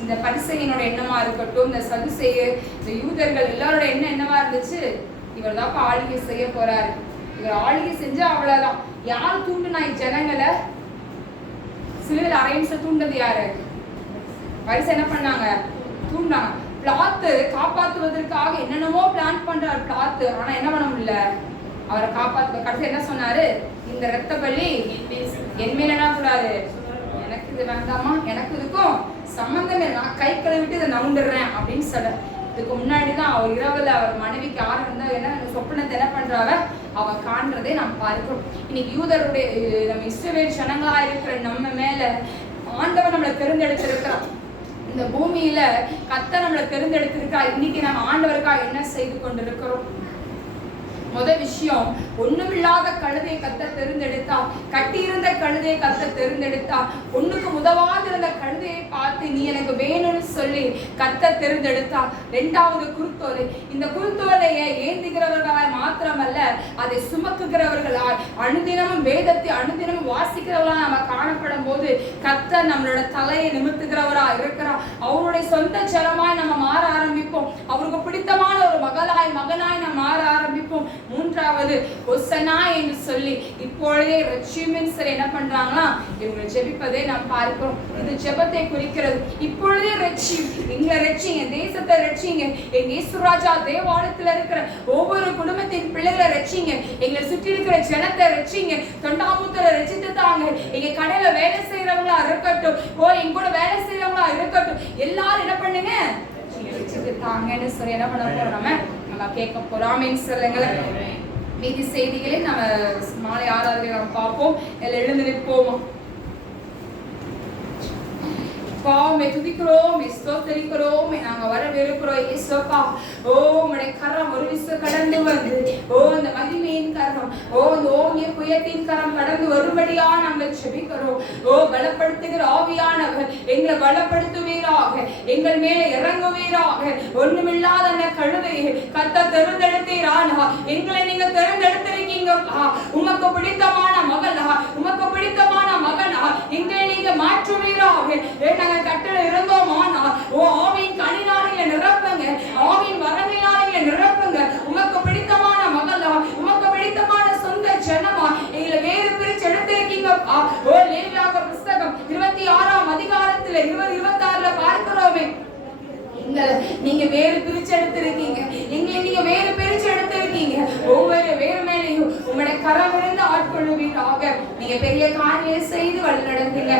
இந்த பரிசேயனோட எண்ணமா இருக்கட்டும், இந்த சதுசேயர், இந்த யூதர்கள் எல்லாரோட எண்ணம் என்னவா இருந்துச்சு? இவர் தான் ஆளுகை செய்ய போறாரு, இவர் ஆளுகை செஞ்சா அவ்வளவுதான். யார் தூண்டுனா ஜனங்களை? சிலுவையில் அரையம்ச தூண்டது யாரு? பரிசு என்ன பண்ணாங்க? தூண்டாங்க. பிளாத்து காப்பாற்றுவதற்காக என்னென்னமோ பிளான் பண்றாரு பிளாத்து. ஆனா என்ன பண்ண முடியல? அவரை காப்பாற்ற கடைசி என்ன சொன்னாரு, இந்த ரத்த பலி என் மேல என்ன கூடாது, எனக்கு இது வேண்டாமா, எனக்கு இதுக்கும் சம்பந்தமே, நான் கை கழுவிட்டு இதை நவுண்டுறேன் அப்படின்னு சொல்ல. இதுக்கு முன்னாடிதான் அவர் இரவுல அவர் மனைவிக்கு ஆரம்பிந்தா என்ன சொப்பனத்தை என்ன பண்றாங்க அவ காண்றதை நாம் பார்க்கிறோம். இன்னைக்கு யூதருடைய நம்ம இஸ்ரவேல் ஜனங்களா இருக்கிற நம்ம மேல ஆண்டவர் நம்மளை தேர்ந்தெடுத்திருக்கிறார். இந்த பூமியில கர்த்தர் நம்மளை தேர்ந்தெடுத்திருக்கா. இன்னைக்கு நம்ம ஆண்டவருக்கா என்ன செய்து கொண்டிருக்கிறோம்? முதல் விஷயம், ஒண்ணுமில்லாத கழுதையை கர்த்தர் தேர்ந்தெடுத்தா, கட்டியிருந்த கழுதையை கர்த்தர் தேர்ந்தெடுத்தா, ஒண்ணுக்கு உதவாதிருந்த கழுதையை பார்த்து நீ எனக்கு வேணும்னு சொல்லி கர்த்தர் தேர்ந்தெடுத்தா. இரண்டாவது குருத்தோலை. இந்த குருத்தோலையை ஏந்துகிறவர்களாய் மாத்திரமல்ல, அதை சுமக்குகிறவர்களாய் அனுதினமும் வேதத்தை அனுதினமும் வாசிக்கிறவர்களாய் நம்ம காணப்படும் போது கர்த்தர் நம்மளோட தலையை நிமித்துகிறவராய் இருக்கிறார். அவருடைய சொந்த ஜனமாய் நம்ம மாற ஆரம்பிப்போம். அவருக்கு பிடித்தமான ஒரு மகனாய் நம்ம மாற ஆரம்பிப்போம். மூன்றாவது, ஒசனா என்று சொல்லி இப்பொழுதே ரட்சியுமென்னு சொல்லி என்ன பண்றாங்களா, இவங்க ஜெபிப்பதை நாம் பார்க்கிறோம். இது ஜெபத்தை குறிக்கிறது. இப்பொழுதே ரட்சி, எங்களை ரட்சிங்க, தேசத்தை ரட்சிங்க, எங்க இயேசுராஜா தேவாலயத்துல இருக்கிற ஒவ்வொரு குடும்பத்தின் பிள்ளைகளை ரட்சிங்க, எங்களை சுற்றி இருக்கிற ஜனத்தை ரட்சிங்க, தொண்டாமுத்தரை ரட்சித்து தாங்க. எங்க கடையில வேலை செய்யறவங்களா இருக்கட்டும், எங்க கூட வேலை செய்யறவங்களா இருக்கட்டும், எல்லாரும் என்ன பண்ணுங்க, ரட்சித்து தாங்கன்னு சொல்லி என்ன பண்ண போறோம், நம்ம கேட்க போறோம். ஆமென் சொல்லுங்களேன். மீதி செய்திகளை நம்ம மாலை ஆராதனை நம்ம பார்ப்போம். எல்லாம் எழுந்து நிற்போமா. பாவமே துதிக்கிறோம், ஸ்தோத்திரிக்கிறோம், நாங்க வரவேற்கிறோம் இயேசுப்பா. உம்முடைய கரம் ஒரு விசம் கடந்து வந்து, இந்த மகிமையின் கரம், இந்த ஓங்கிய புயத்தின் கரம் கடந்து வரும்படியா நாங்கள் ஜெபிக்கிறோம். பலப்படுத்துகிற ஆவியானவர் எங்களை பலப்படுத்துவீராக, எங்கள் மேல இறங்குவீராக. ஒண்ணுமில்லாத அந்த கழுதையை கர்த்தர் தேர்ந்தெடுத்தீரானா, எங்களை நீங்க தேர்ந்தெடுத்திருக்கீங்கப்பா. உமக்கு பிடித்தமான மகளா, உமக்கு பிடித்தமான மகனா எங்களை நீங்க மாற்றுவீராக. கட்டளை இருந்தோமானா ஆவியின் கனினாலே நிரப்புங்க, ஆவியின் வரங்களினாலே நிரப்புங்க. உமக்கு பிடித்தமான மகளா, உமக்கு பிடித்தமான சொந்த ஜனமா எங்களை வேறு பிரிச்சு எடுத்திருக்கீங்கப்பா. லேவியாகம புஸ்தகம் 26ஆம் அதிகாரத்துல 20-26 பார்க்கிறோமே, நீங்க வேறு பிரிச்சு எடுத்திருக்கீங்க, எங்களை நீங்க வேறு பிரிச்சு எடுத்திருக்கீங்க. ஒவ்வொரு வேறு மேலையும் உங்களுடைய கரம் இருந்து ஆட்கொள்ளுவீராக. நீங்க பெரிய காரியம் செய்து வழிநடத்துங்க,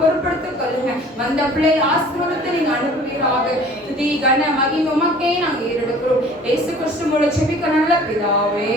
பொறுப்படுத்திக் கொள்ளுங்க. வந்த பிள்ளை ஆசீர்வாதத்தை நீங்க அனுப்புவீராக. துதி கன மகிமை உமக்கே நாங்க ஏறெடுக்கிறோம். இயேசு கிறிஸ்து மூலம் ஜெபிக்க நல்ல பிதாவே.